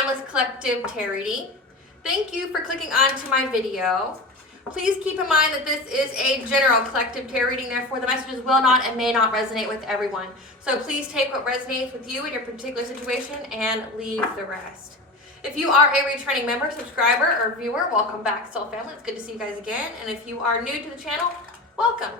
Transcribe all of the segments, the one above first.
Timeless Collective Tarot reading. Thank you for clicking onto my video. Please keep in mind that this is a general collective tarot reading, therefore the messages will not and may not resonate with everyone. So please take what resonates with you in your particular situation and leave the rest. If you are a returning member, subscriber, or viewer, welcome back, Soul Family. It's good to see you guys again. And if you are new to the channel, welcome.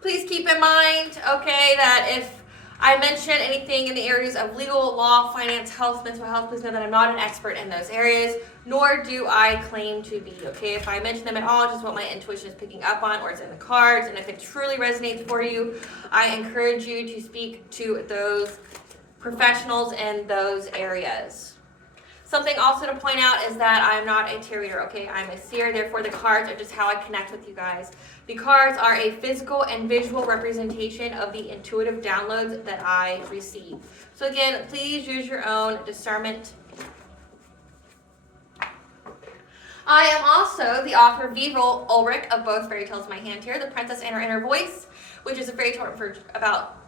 Please keep in mind, okay, that if I mention anything in the areas of legal, law, finance, health, mental health, please know that I'm not an expert in those areas, nor do I claim to be, okay? If I mention them at all, just what my intuition is picking up on or it's in the cards, and if it truly resonates for you, I encourage you to speak to those professionals in those areas. Something also to point out is that I'm not a tarot reader, okay? I'm a seer, therefore the cards are just how I connect with you guys. The cards are a physical and visual representation of the intuitive downloads that I receive. So again, please use your own discernment. I am also the author Viva Ulrich of both fairy tales in my hand here, The Princess and Her Inner Voice, which is a fairy tale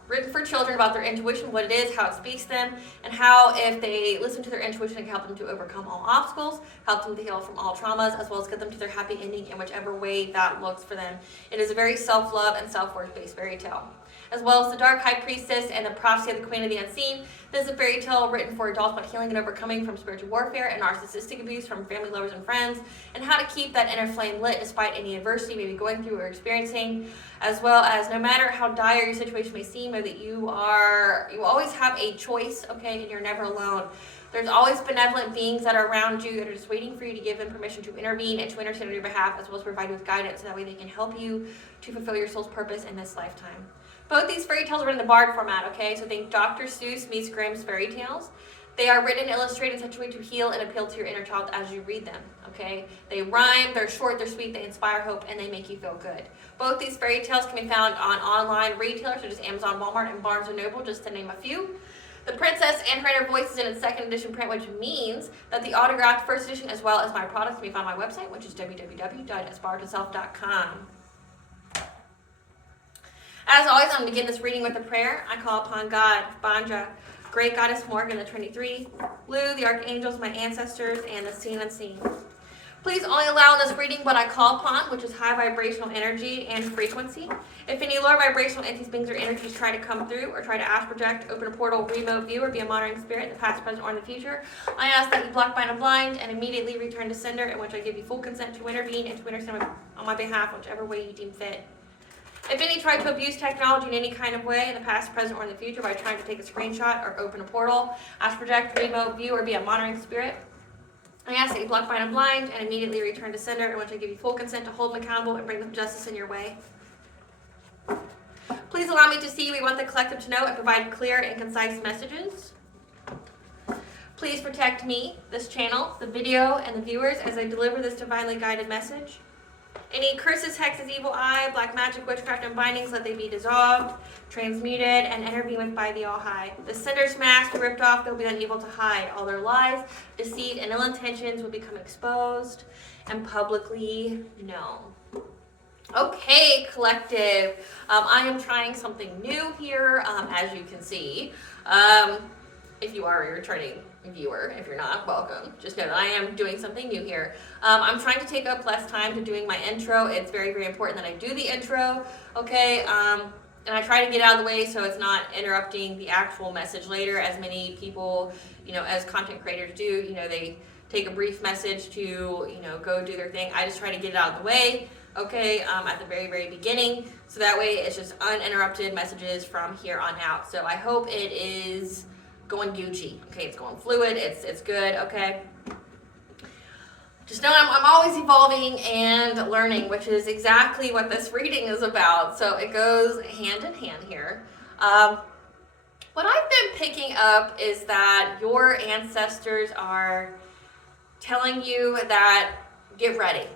written for children about their intuition, what it is, how it speaks to them, and how if they listen to their intuition, it can help them to overcome all obstacles, help them to heal from all traumas, as well as get them to their happy ending in whichever way that looks for them. It is a very self-love and self-worth based fairy tale. As well as The Dark High Priestess and The Prophecy of the Queen of the Unseen. This is a fairy tale written for adults about healing and overcoming from spiritual warfare and narcissistic abuse from family, lovers, and friends, and how to keep that inner flame lit despite any adversity you may be going through or experiencing, as well as no matter how dire your situation may seem, know that you always have a choice, okay, and you're never alone. There's always benevolent beings that are around you that are just waiting for you to give them permission to intervene and to intercede on your behalf, as well as provide you with guidance so that way they can help you to fulfill your soul's purpose in this lifetime. Both these fairy tales are written in the Bard format, okay? So think Dr. Seuss meets Grimm's fairy tales. They are written and illustrated in such a way to heal and appeal to your inner child as you read them, okay? They rhyme, they're short, they're sweet, they inspire hope, and they make you feel good. Both these fairy tales can be found on online retailers, such as Amazon, Walmart, and Barnes & Noble, just to name a few. The Princess and Her Inner Voice is in its second edition print, which means that the autographed first edition, as well as my products, can be found on my website, which is www.aspiraltotheself.com. As always, I'm going to begin this reading with a prayer. I call upon God, Bandra, Great Goddess Morgan, the Trinity, Lu, the Archangels, my ancestors, and the seen unseen. Please only allow in this reading what I call upon, which is high vibrational energy and frequency. If any lower vibrational entities, beings, or energies try to come through or try to astral project, open a portal, remote view, or be a monitoring spirit in the past, present, or in the future, I ask that you block, bind, and blind and immediately return to sender, in which I give you full consent to intervene and to intercede on my behalf, whichever way you deem fit. If any try to abuse technology in any kind of way in the past, present, or in the future by trying to take a screenshot or open a portal, astral project, remote view, or be a monitoring spirit, I ask that you block, bind, and blind and immediately return to sender, in which I give you full consent to hold them accountable and bring them justice in your way. Please allow me to see we want the collective to know and provide clear and concise messages. Please protect me, this channel, the video, and the viewers as I deliver this divinely guided message. Any curses, hexes, evil eye, black magic, witchcraft, and bindings, let they be dissolved, transmuted, and intervened with by the All High. The sender's mask be ripped off, they'll be unable to hide. All their lies, deceit, and ill intentions will become exposed and publicly known. Okay, collective. I am trying something new here, as you can see. If you are a returning viewer, if you're not, welcome. Just know that I am doing something new here. I'm trying to take up less time to doing my intro. It's very, very important that I do the intro, okay? And I try to get out of the way so it's not interrupting the actual message later, as many people, as content creators do, they take a brief message to, go do their thing. I just try to get it out of the way, okay, at the very, very beginning, so that way it's just uninterrupted messages from here on out. So I hope it is going Gucci, okay, it's going fluid, it's good, okay. Just know I'm always evolving and learning, which is exactly what this reading is about, so it goes hand in hand here. What I've been picking up is that your ancestors are telling you that get ready.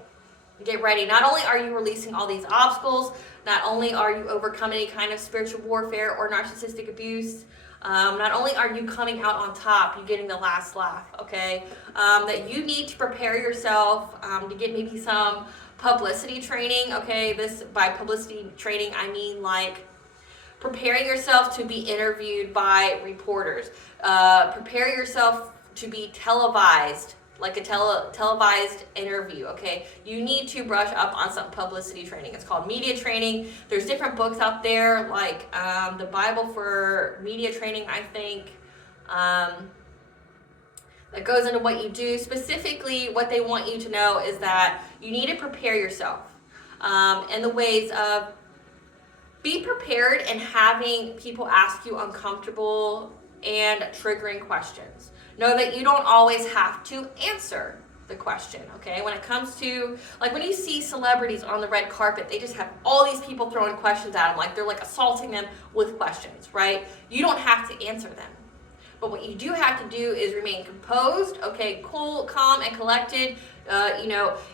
Get ready. Not only are you releasing all these obstacles, not only are you overcoming any kind of spiritual warfare or narcissistic abuse, not only are you coming out on top, you're getting the last laugh, okay? That you need to prepare yourself to get maybe some publicity training, okay? This, by publicity training, I mean like Preparing yourself to be interviewed by reporters. Prepare yourself to be televised, like a televised interview, okay? You need to brush up on some publicity training. It's called media training. There's different books out there, like the Bible for media training, I think, that goes into what you do. Specifically, what they want you to know is that you need to prepare yourself in the ways of be prepared and having people ask you uncomfortable and triggering questions. Know that you don't always have to answer the question, okay? When it comes to, like when you see celebrities on the red carpet, they just have all these people throwing questions at them, like they're like assaulting them with questions, right? You don't have to answer them. But what you do have to do is remain composed, okay, cool, calm, and collected.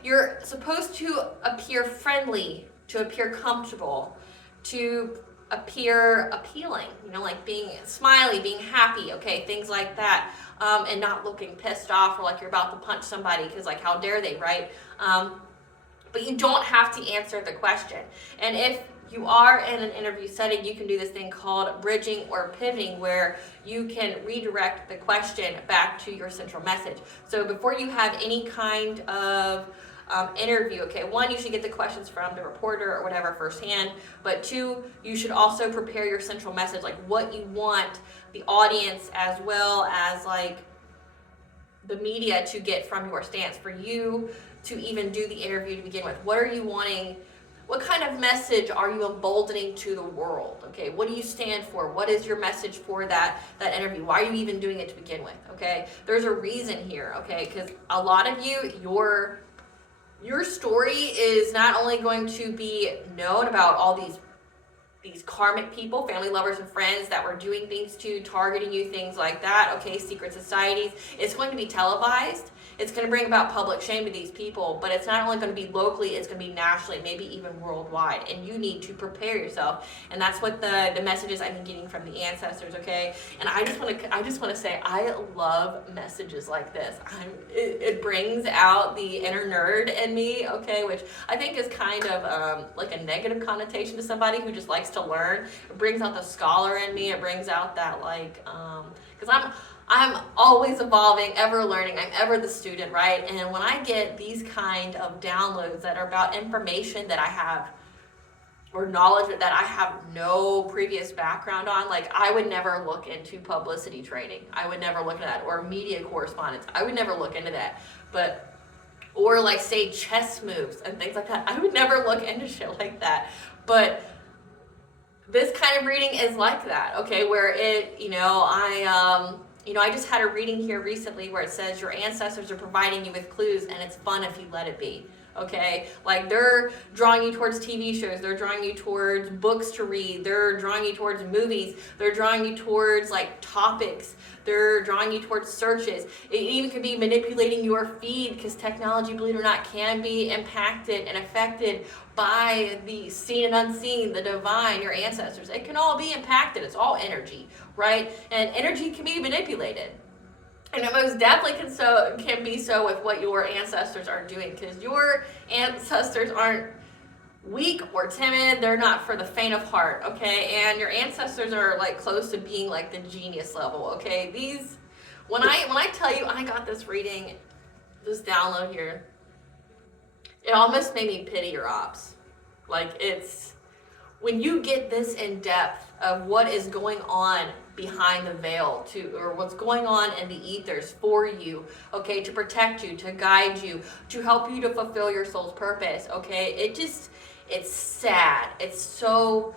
You're supposed to appear friendly, to appear comfortable, to appear appealing, like being smiley, being happy, okay, things like that, and not looking pissed off or like you're about to punch somebody because like how dare they, right? But you don't have to answer the question. And if you are in an interview setting, you can do this thing called bridging or pivoting, where you can redirect the question back to your central message. So before you have any kind of interview, okay, one, you should get the questions from the reporter or whatever firsthand, but two, you should also prepare your central message, like what you want the audience as well as like the media to get from your stance, for you to even do the interview to begin with. What are you wanting? What kind of message are you emboldening to the world? Okay, what do you stand for? What is your message for that interview? Why are you even doing it to begin with? Okay, there's a reason here, okay, because a lot of you, your story is not only going to be known about all these karmic people, family, lovers, and friends that were doing things to, targeting you, things like that, okay, secret societies. It's going to be televised. It's going to bring about public shame to these people, but it's not only going to be locally, it's going to be nationally, maybe even worldwide, and you need to prepare yourself. And that's what the messages I've been getting from the ancestors, okay? And I just want to say I love messages like this. It brings out the inner nerd in me, okay, which I think is kind of like a negative connotation to somebody who just likes to learn. It brings out the scholar in me. It brings out that like, because I'm always evolving, ever learning. I'm ever the student, right? And when I get these kind of downloads that are about information that I have, or knowledge that I have no previous background on, like I would never look into publicity training. I would never look into that, or media correspondence. I would never look into that. Or like say chess moves and things like that. I would never look into shit like that. But this kind of reading is like that, okay? Where I just had a reading here recently where it says your ancestors are providing you with clues and it's fun if you let it be, okay? Like they're drawing you towards TV shows, they're drawing you towards books to read, they're drawing you towards movies, they're drawing you towards like topics, they're drawing you towards searches. It even could be manipulating your feed, because technology, believe it or not, can be impacted and affected by the seen and unseen, the divine, your ancestors. It can all be impacted. It's all energy, right? And energy can be manipulated. And it most definitely can be so with what your ancestors are doing, because your ancestors aren't weak or timid. They're not for the faint of heart, okay? And your ancestors are like close to being like the genius level, okay? When I tell you I got this reading, this download here, it almost made me pity your ops. Like it's, when you get this in depth of what is going on behind the veil or what's going on in the ethers for you, okay, to protect you, to guide you, to help you to fulfill your soul's purpose, okay? It's sad. It's so,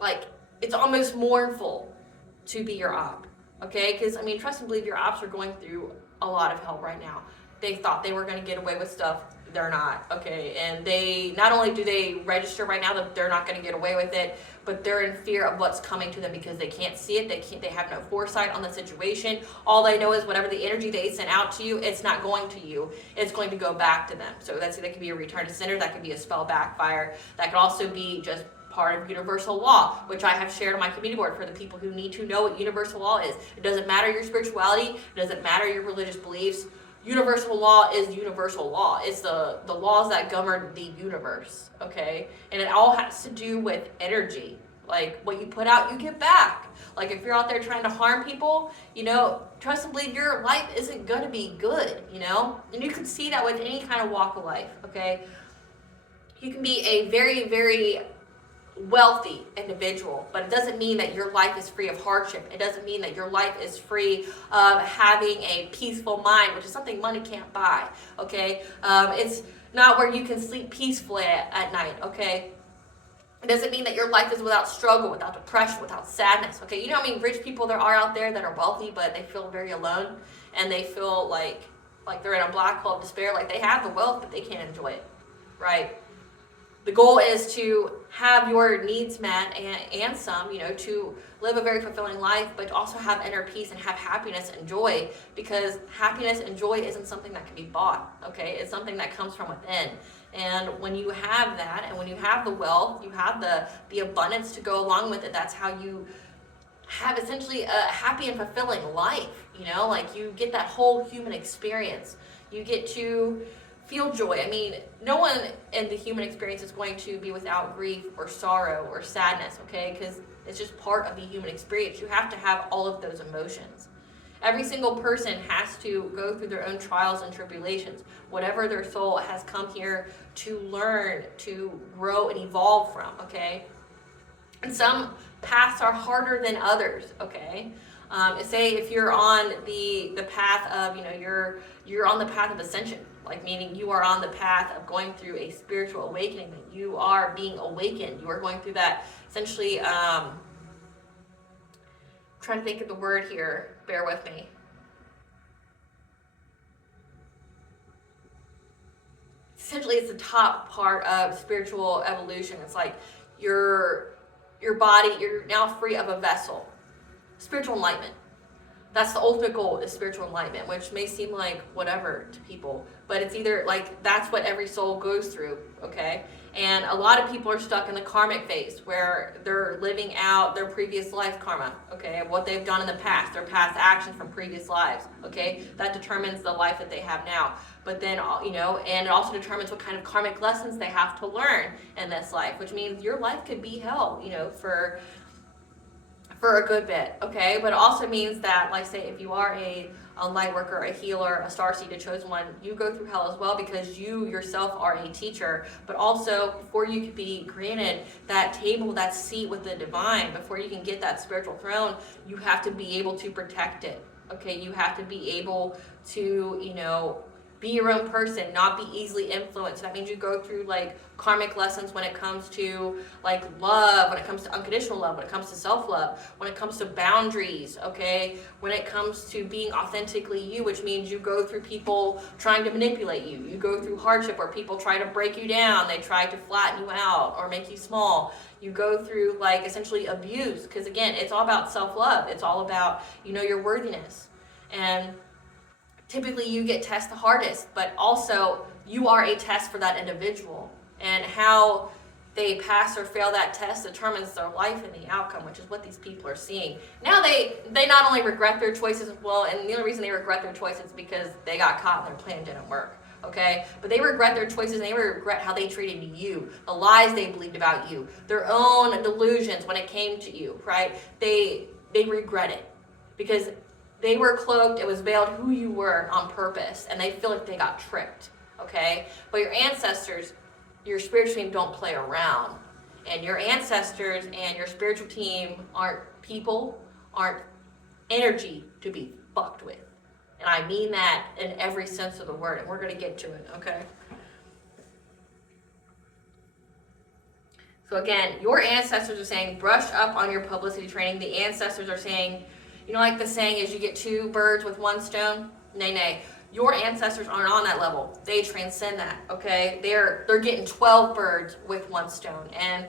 like, it's almost mournful to be your op, okay? Because, trust and believe, your ops are going through a lot of hell right now. They thought they were going to get away with stuff. They're not, okay? And they, not only do they register right now that they're not going to get away with it, but they're in fear of what's coming to them because they can't see it. They have no foresight on the situation. All they know is whatever the energy they sent out to you, it's not going to you. It's going to go back to them. So that could be a return to sender. That could be a spell backfire. That could also be just part of universal law, which I have shared on my community board for the people who need to know what universal law is. It doesn't matter your spirituality. It doesn't matter your religious beliefs. Universal law is universal law. It's the laws that govern the universe, okay? And it all has to do with energy, Like, what you put out, you get back. Like, if you're out there trying to harm people, you know, trust and believe your life isn't going to be good, you know? And you can see that with any kind of walk of life, okay? You can be a very, very wealthy individual, but it doesn't mean that your life is free of hardship. It doesn't mean that your life is free of having a peaceful mind, which is something money can't buy, okay? It's not where you can sleep peacefully at night, okay? It doesn't mean that your life is without struggle, without depression, without sadness, okay? You know how many rich people there are out there that are wealthy, but they feel very alone, and they feel like they're in a black hole of despair, like they have the wealth, but they can't enjoy it, right? The goal is to have your needs met and some, you know, to live a very fulfilling life, but also have inner peace and have happiness and joy, because happiness and joy isn't something that can be bought, okay? It's something that comes from within. And when you have that, and when you have the wealth, you have the abundance to go along with it, that's how you have essentially a happy and fulfilling life, you know? Like, you get that whole human experience. You get to feel joy. I mean, no one in the human experience is going to be without grief or sorrow or sadness, okay? Because it's just part of the human experience. You have to have all of those emotions. Every single person has to go through their own trials and tribulations, whatever their soul has come here to learn, to grow and evolve from, okay? And some paths are harder than others, okay? Say if you're on the path of, you know, you're on the path of ascension, like meaning you are on the path of going through a spiritual awakening, that you are being awakened, you are going through that essentially, trying to think of the word here, bear with me. Essentially, it's the top part of spiritual evolution. It's like your body, you're now free of a vessel. Spiritual enlightenment. That's the ultimate goal, is spiritual enlightenment, which may seem like whatever to people, but it's either like that's what every soul goes through, okay? And a lot of people are stuck in the karmic phase where they're living out their previous life karma, okay? What they've done in the past, their past actions from previous lives, okay? That determines the life that they have now. But then, you know, and it also determines what kind of karmic lessons they have to learn in this life, which means your life could be hell, you know, for a good bit, okay? But it also means that, like, say, if you are a light worker, a healer, a starseed, a chosen one, you go through hell as well, because you yourself are a teacher. But also, before you can be granted that table, that seat with the divine, before you can get that spiritual throne, you have to be able to protect it, okay? You have to be able to, you know, be your own person, not be easily influenced. That means you go through like karmic lessons when it comes to like love, when it comes to unconditional love, when it comes to self-love, when it comes to boundaries, okay? When it comes to being authentically you, which means you go through people trying to manipulate you. You go through hardship where people try to break you down. They try to flatten you out or make you small. You go through like essentially abuse, because again, it's all about self-love. It's all about, you know, your worthiness. And typically you get tested the hardest, but also you are a test for that individual, and how they pass or fail that test determines their life and the outcome, which is what these people are seeing. Now they not only regret their choices, well, and the only reason they regret their choices is because they got caught and their plan didn't work, okay? But they regret their choices, and they regret how they treated you, the lies they believed about you, their own delusions when it came to you, right? They regret it because they were cloaked, it was veiled who you were on purpose, and they feel like they got tricked, okay? But your ancestors, your spiritual team don't play around. And your ancestors and your spiritual team aren't people, aren't energy to be fucked with. And I mean that in every sense of the word, and we're going to get to it, okay? So again, your ancestors are saying, brush up on your publicity training. The ancestors are saying, you know, like the saying is, you get two birds with one stone? Nay. Your ancestors aren't on that level. They transcend that, okay? They're getting 12 birds with one stone. And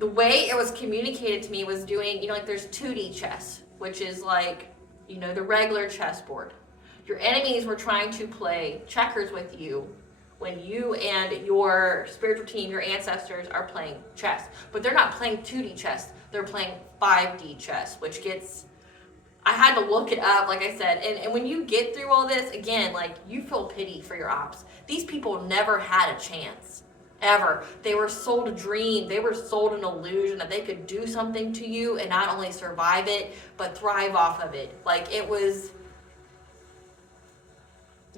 the way it was communicated to me was doing, you know, like there's 2D chess, which is like, you know, the regular chessboard. Your enemies were trying to play checkers with you when you and your spiritual team, your ancestors, are playing chess. But they're not playing 2D chess. They're playing 5D chess, which gets... I had to look it up, like I said, and when you get through all this, again, like, you feel pity for your ops. These people never had a chance, ever. They were sold a dream. They were sold an illusion that they could do something to you and not only survive it, but thrive off of it. Like, it was,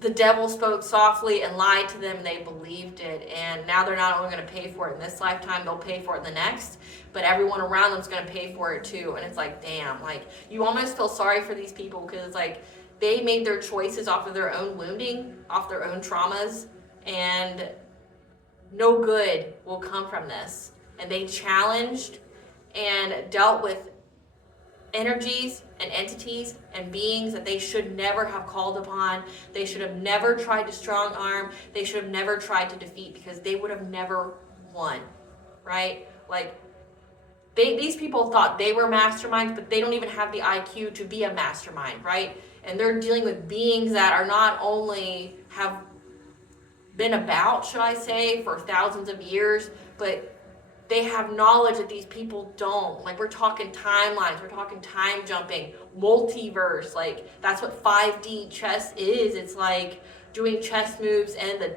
the devil spoke softly and lied to them, and they believed it. And now they're not only going to pay for it in this lifetime, they'll pay for it in the next, but everyone around them's going to pay for it too. And it's like, damn, like, you almost feel sorry for these people, because it's like, they made their choices off of their own wounding, off their own traumas, and no good will come from this. And they challenged and dealt with energies and entities and beings that they should never have called upon. They should have never tried to strong arm. They should have never tried to defeat, because they would have never won, right? Like, these people thought they were masterminds, but they don't even have the IQ to be a mastermind, right? And they're dealing with beings that are not only have been about, should I say, for thousands of years, but they have knowledge that these people don't. Like, we're talking timelines, we're talking time jumping, multiverse. Like, that's what 5D chess is. It's like doing chess moves and the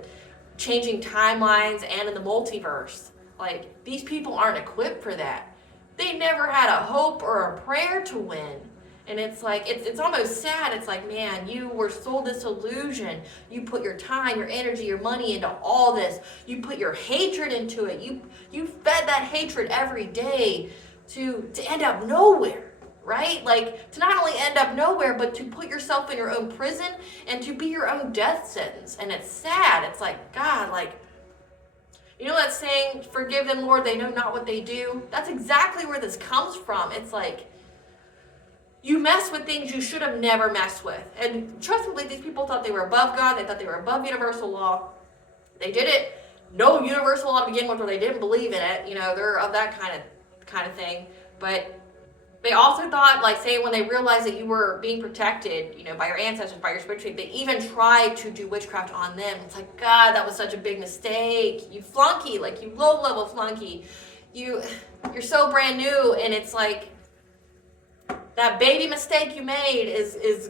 changing timelines and in the multiverse. Like, these people aren't equipped for that. They never had a hope or a prayer to win. And it's like, it's almost sad. It's like, man, you were sold this illusion. You put your time, your energy, your money into all this. You put your hatred into it. You fed that hatred every day to end up nowhere, right? Like, to not only end up nowhere, but to put yourself in your own prison and to be your own death sentence. And it's sad. It's like, God, like, you know that saying, forgive them, Lord, they know not what they do? That's exactly where this comes from. It's like, you mess with things you should have never messed with. And trust me, these people thought they were above God. They thought they were above universal law. They did it. No universal law to begin with, or they didn't believe in it. You know, they're of that kind of thing. But they also thought, like, say, when they realized that you were being protected, you know, by your ancestors, by your spirituality, they even tried to do witchcraft on them. It's like, God, that was such a big mistake. You flunky, like, you low-level flunky. You're so brand new, and it's like, that baby mistake you made is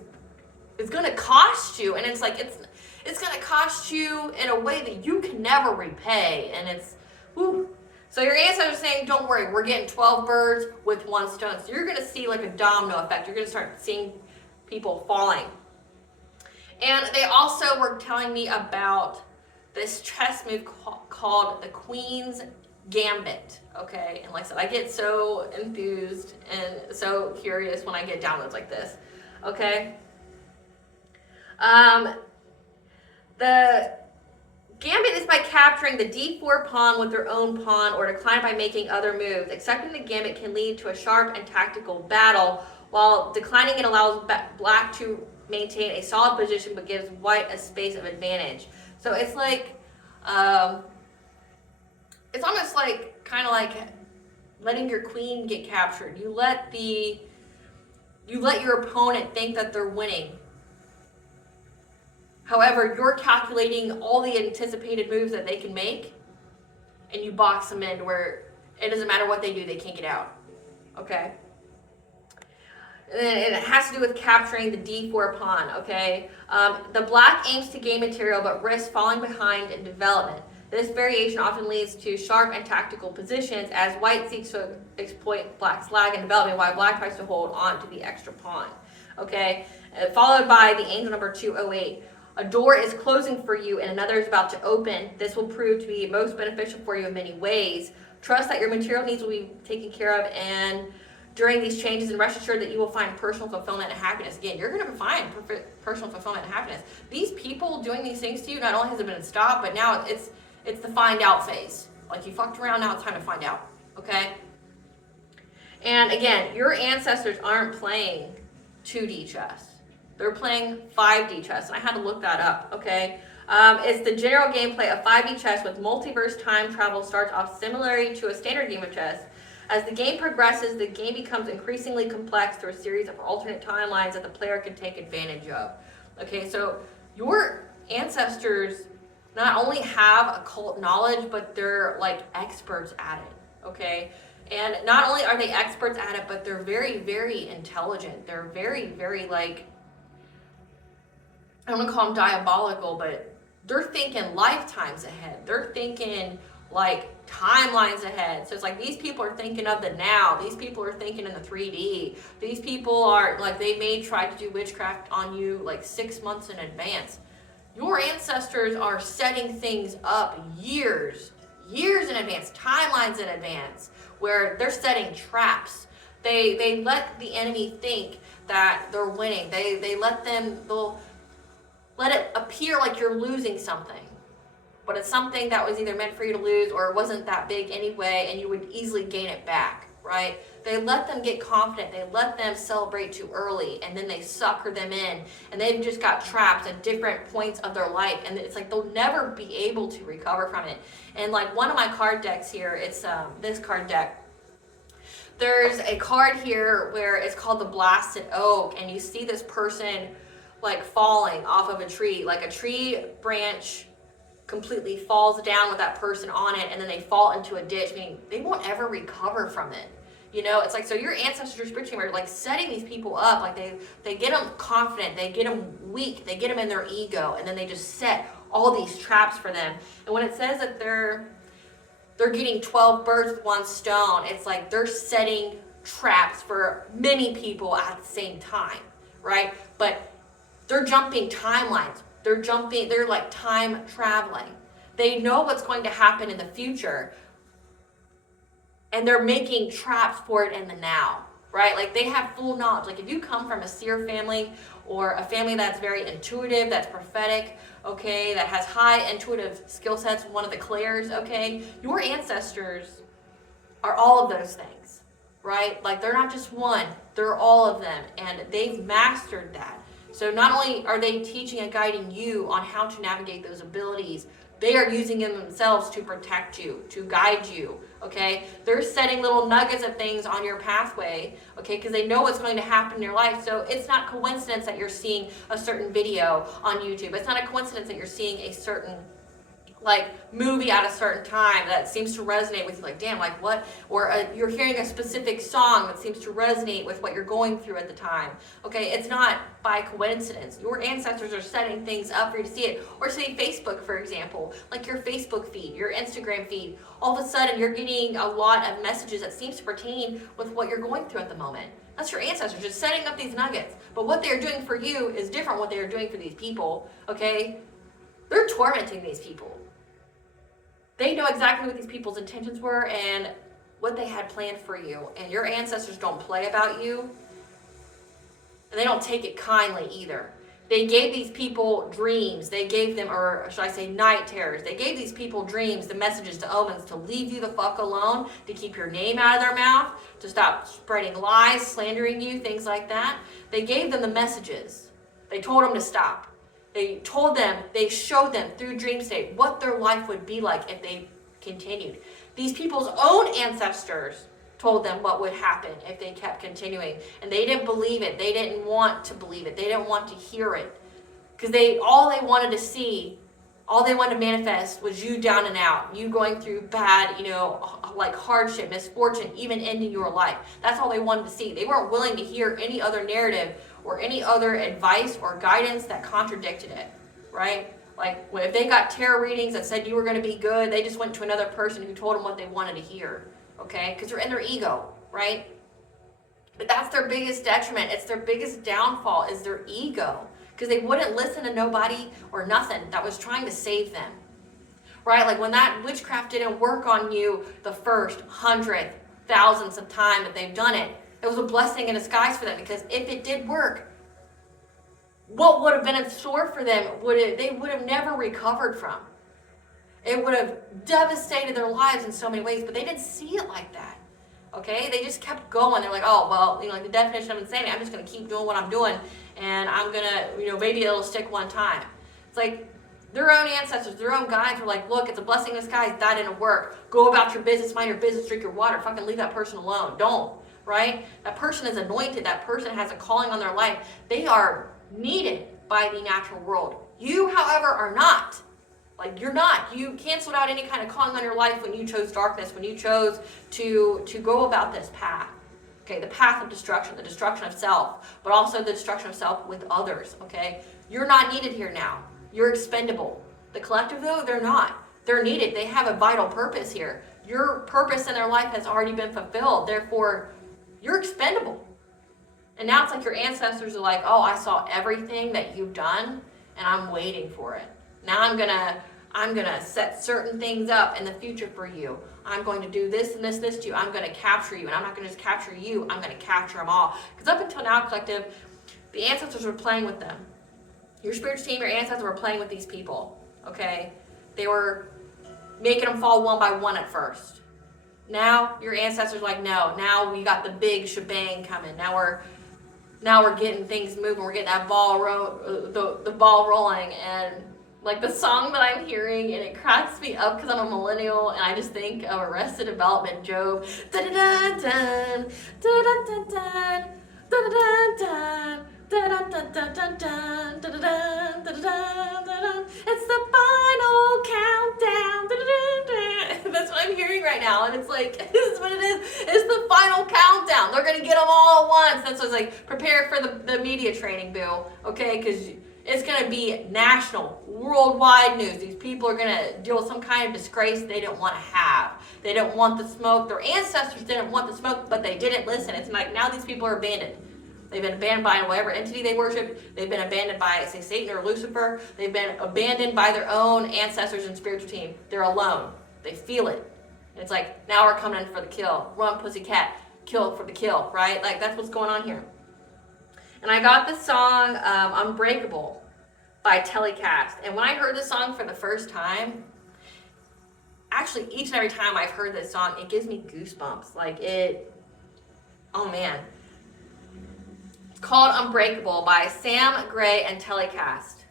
going to cost you. And it's like, it's going to cost you in a way that you can never repay. And it's, whew. So your ancestors are saying, don't worry, we're getting 12 birds with one stone. So you're going to see like a domino effect. You're going to start seeing people falling. And they also were telling me about this chess move called the Queen's Gambit, okay? And like I said, I get so enthused and so curious when I get downloads like this, okay? The Gambit is by capturing the d4 pawn with their own pawn or decline by making other moves. Accepting the Gambit can lead to a sharp and tactical battle, while declining it allows black to maintain a solid position but gives white a space of advantage. So it's like, it's almost like, kind of like letting your queen get captured. You let your opponent think that they're winning. However, you're calculating all the anticipated moves that they can make, and you box them in to where it doesn't matter what they do, they can't get out. Okay? And it has to do with capturing the d4 pawn, okay? The black aims to gain material but risks falling behind in development. This variation often leads to sharp and tactical positions as white seeks to exploit black's lag in development while black tries to hold on to the extra pawn. Okay? Followed by the angel number 208. A door is closing for you and another is about to open. This will prove to be most beneficial for you in many ways. Trust that your material needs will be taken care of, and during these changes, and rest assured that you will find personal fulfillment and happiness. Again, you're going to find personal fulfillment and happiness. These people doing these things to you, not only has it been stopped, but now it's the find out phase. Like, you fucked around, now it's time to find out. Okay? And again, your ancestors aren't playing 2D chess. They're playing 5D chess, and I had to look that up, okay? It's the general gameplay of 5D chess with multiverse time travel starts off similarly to a standard game of chess. As the game progresses, the game becomes increasingly complex through a series of alternate timelines that the player can take advantage of. Okay, so your ancestors not only have occult knowledge, but they're like experts at it, okay? And not only are they experts at it, but they're very, very intelligent. They're very, very like, I don't want to call them diabolical, but they're thinking lifetimes ahead. They're thinking like timelines ahead. So it's like these people are thinking of the now. These people are thinking in the 3D. These people are like, they may try to do witchcraft on you like 6 months in advance. Your ancestors are setting things up years in advance, timelines in advance, where they're setting traps. They let the enemy think that they're winning. They'll let it appear like you're losing something. But it's something that was either meant for you to lose or it wasn't that big anyway, and you would easily gain it back, right? They let them get confident. They let them celebrate too early, and then they sucker them in, and they've just got traps at different points of their life, and it's like they'll never be able to recover from it. And like one of my card decks here, it's this card deck. There's a card here where it's called the Blasted Oak, and you see this person like falling off of a tree, like a tree branch completely falls down with that person on it, and then they fall into a ditch, meaning they won't ever recover from it. You know, it's like, so your ancestors, spiritually, are like setting these people up, like they get them confident, they get them weak, they get them in their ego, and then they just set all these traps for them. And when it says that they're getting 12 birds with one stone, it's like they're setting traps for many people at the same time, right? But they're jumping timelines. They're like time traveling. They know what's going to happen in the future, and they're making traps for it in the now, right? Like they have full knowledge. Like if you come from a seer family or a family that's very intuitive, that's prophetic, okay, that has high intuitive skill sets, one of the clairs, okay, your ancestors are all of those things, right? Like they're not just one, they're all of them, and they've mastered that. So not only are they teaching and guiding you on how to navigate those abilities, they are using them themselves to protect you, to guide you, okay? They're setting little nuggets of things on your pathway, okay, because they know what's going to happen in your life. So it's not coincidence that you're seeing a certain video on YouTube. It's not a coincidence that you're seeing a certain like movie at a certain time that seems to resonate with you, like damn, like what, or you're hearing a specific song that seems to resonate with what you're going through at the time. Okay, it's not by coincidence. Your ancestors are setting things up for you to see it. Or say Facebook, for example, like your Facebook feed, your Instagram feed, all of a sudden you're getting a lot of messages that seems to pertain with what you're going through at the moment. That's your ancestors just setting up these nuggets. But what they're doing for you is different what they are doing for these people, okay? They're tormenting these people. They know exactly what these people's intentions were and what they had planned for you. And your ancestors don't play about you. And they don't take it kindly either. They gave these people dreams. They gave them, or should I say night terrors. They gave these people dreams, the messages to omens, to leave you the fuck alone, to keep your name out of their mouth, to stop spreading lies, slandering you, things like that. They gave them the messages. They told them to stop. They told them, they showed them through dream state what their life would be like if they continued. These people's own ancestors told them what would happen if they kept continuing. And they didn't believe it. They didn't want to believe it. They didn't want to hear it. Because all they wanted to see, all they wanted to manifest was you down and out. You going through bad, like hardship, misfortune, even ending your life. That's all they wanted to see. They weren't willing to hear any other narrative or any other advice or guidance that contradicted it, right? Like if they got tarot readings that said you were going to be good, they just went to another person who told them what they wanted to hear, okay? Because they're in their ego, right? But that's their biggest detriment. It's their biggest downfall is their ego, because they wouldn't listen to nobody or nothing that was trying to save them, right? Like when that witchcraft didn't work on you the first 100th, thousandths of time that they've done it, it was a blessing in disguise for them, because if it did work, what would have been in store for them they would have never recovered from. It would have devastated their lives in so many ways, but they didn't see it like that. Okay? They just kept going. They're like, oh, well, like the definition of insanity, I'm just going to keep doing what I'm doing, and I'm going to, maybe it'll stick one time. It's like their own ancestors, their own guides were like, look, it's a blessing in disguise. That didn't work. Go about your business, mind your business, drink your water. Fucking leave that person alone. Don't. Right? That person is anointed. That person has a calling on their life. They are needed by the natural world. You, however, are not. Like, you're not. You canceled out any kind of calling on your life when you chose darkness, when you chose to go about this path. Okay, the path of destruction, the destruction of self, but also the destruction of self with others, okay? You're not needed here now. You're expendable. The collective, though, they're not. they're needed. They have a vital purpose here. Your purpose in their life has already been fulfilled. Therefore, you're expendable. And now it's like your ancestors are like, oh, I saw everything that you've done, and I'm waiting for it. Now I'm gonna set certain things up in the future for you. I'm going to do this and this to you. I'm going to capture you, and I'm not going to just capture you. I'm going to capture them all. Because up until now, collective, the ancestors were playing with them. Your spiritual team, your ancestors were playing with these people. Okay, they were making them fall one by one at first. Now your ancestors are like, no. Now we got the big shebang coming. Now we're getting things moving. We're getting that ball the ball rolling, and like the song that I'm hearing, and it cracks me up because I'm a millennial, and I just think of Arrested Development, Job. Da-da-da-dun, da-da-da-dun, da-da-da-dun, da-da-da-dun, da-da-dun, da-da-dun. It's the final countdown. Da-da-da-dun. That's what I'm hearing right now, and it's like, this is what it is. It's the final countdown. They're gonna get them all at once. That's what's like, prepare for the media training, Bill. Okay, because it's going to be national, worldwide news. These people are going to deal with some kind of disgrace they didn't want to have. They didn't want the smoke. Their ancestors didn't want the smoke, but they didn't listen. It's like now these people are abandoned. They've been abandoned by whatever entity they worship. They've been abandoned by, say, Satan or Lucifer. They've been abandoned by their own ancestors and spiritual team. They're alone. They feel it. And it's like, now we're coming in for the kill. Run, pussycat. Kill for the kill, right? Like, that's what's going on here. And I got the song Unbreakable by Telecast. And when I heard this song for the first time, actually each and every time I've heard this song, it gives me goosebumps. Like oh man. It's called Unbreakable by Sam Gray and Telecast.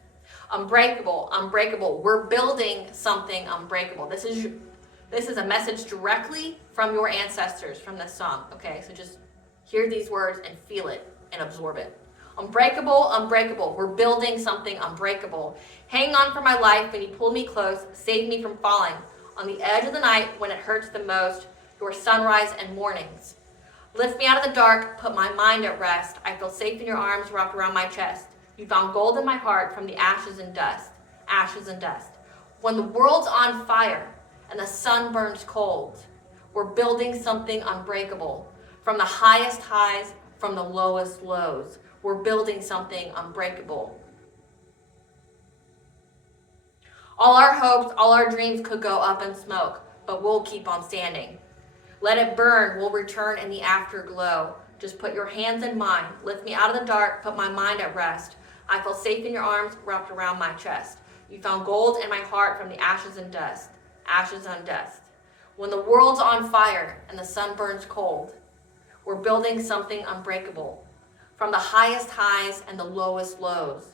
Unbreakable. We're building something unbreakable. This is a message directly from your ancestors from this song. Okay, so just hear these words and feel it and absorb it. Unbreakable, we're building something unbreakable. Hang on for my life when you pull me close, save me from falling. On the edge of the night when it hurts the most, your sunrise and mornings. Lift me out of the dark, put my mind at rest. I feel safe in your arms wrapped around my chest. You found gold in my heart from the ashes and dust. When the world's on fire and the sun burns cold, we're building something unbreakable. From the highest highs, from the lowest lows. We're building something unbreakable. All our hopes, all our dreams could go up in smoke, but we'll keep on standing. Let it burn, we'll return in the afterglow. Just put your hands in mine, lift me out of the dark, put my mind at rest. I feel safe in your arms wrapped around my chest. You found gold in my heart from the ashes and dust. When the world's on fire and the sun burns cold, we're building something unbreakable. From the highest highs and the lowest lows,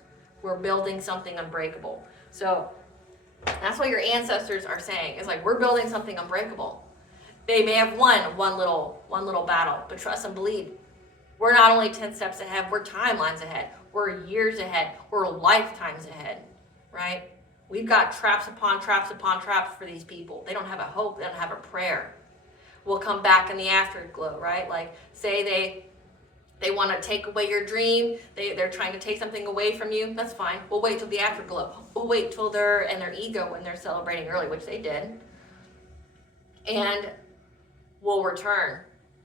we're building something unbreakable. So that's what your ancestors are saying. It's like, we're building something unbreakable. They may have won one little battle, but trust and believe, we're not only 10 steps ahead, we're timelines ahead. We're years ahead. We're lifetimes ahead, right? We've got traps upon traps upon traps for these people. They don't have a hope. They don't have a prayer. We'll come back in the afterglow, right? Like, say they want to take away your dream. They're trying to take something away from you. That's fine. We'll wait till the afterglow. We'll wait till they're in their ego when they're celebrating early, which they did. And we'll return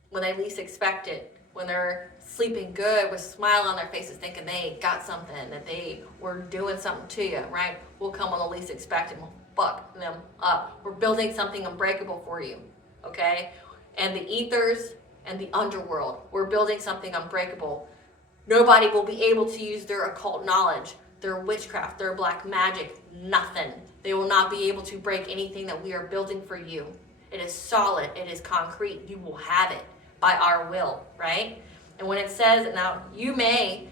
when they least expect it. When they're sleeping good with a smile on their faces, thinking they got something, that they were doing something to you, right? We'll come when the least expected. We'll fuck them up. We're building something unbreakable for you, okay? And the ethers and the underworld, we're building something unbreakable. Nobody will be able to use their occult knowledge, their witchcraft, their black magic, nothing. They will not be able to break anything that we are building for you. It is solid, it is concrete. You will have it by our will, right? And when it says, now you may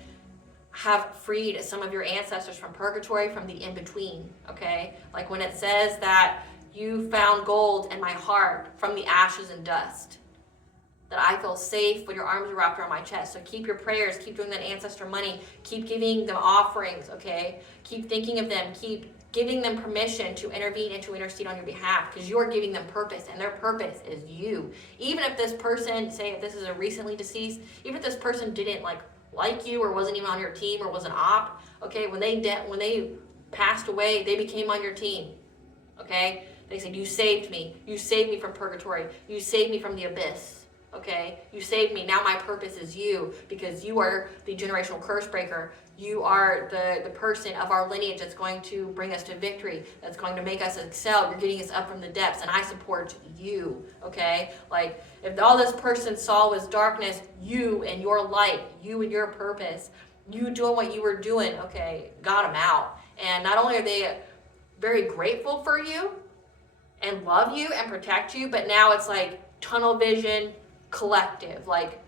have freed some of your ancestors from purgatory, from the in-between, okay? Like when it says that you found gold in my heart from the ashes and dust, that I feel safe when your arms are wrapped around my chest. So keep your prayers, keep doing that ancestor money, keep giving them offerings, okay? Keep thinking of them, keep giving them permission to intervene and to intercede on your behalf, because you're giving them purpose, and their purpose is you. Even if this person, say if this is a recently deceased, even if this person didn't like you or wasn't even on your team or was an op, okay, when they passed away, they became on your team, okay? They said, you saved me. You saved me from purgatory. You saved me from the abyss. Okay? You saved me. Now my purpose is you, because you are the generational curse breaker. You are the person of our lineage that's going to bring us to victory, that's going to make us excel. You're getting us up from the depths, and I support you. Okay? Like, if all this person saw was darkness, you and your light, you and your purpose, you doing what you were doing, okay, got them out. And not only are they very grateful for you and love you and protect you, but now it's like tunnel vision collective. Like,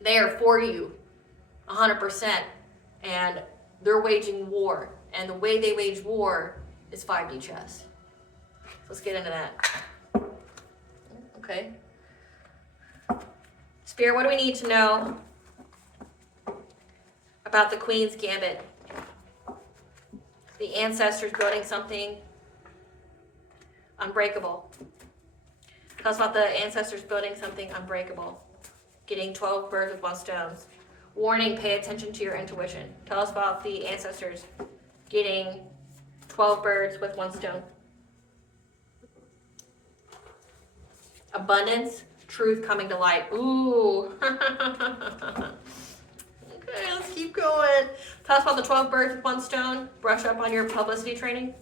they are for you 100%, and they're waging war. And the way they wage war is 5D chess. Let's get into that. Okay. Spirit, what do we need to know about the Queen's Gambit? The ancestors building something unbreakable. Tell us about the ancestors building something unbreakable. Getting 12 birds with one stone. Warning, pay attention to your intuition. Tell us about the ancestors getting 12 birds with one stone. Abundance, truth coming to light. Ooh. Okay, let's keep going. Tell us about the 12 birds with one stone. Brush up on your publicity training.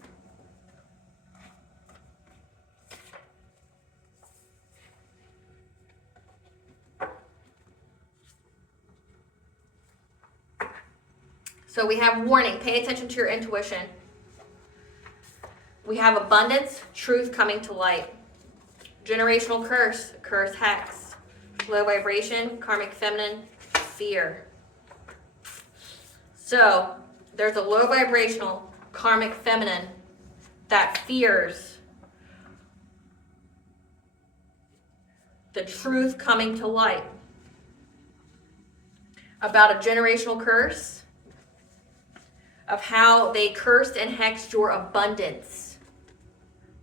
So we have warning, pay attention to your intuition. We have abundance, truth coming to light. Generational curse, curse hex. Low vibration, karmic feminine, fear. So there's a low vibrational karmic feminine that fears the truth coming to light about a generational curse of how they cursed and hexed your abundance,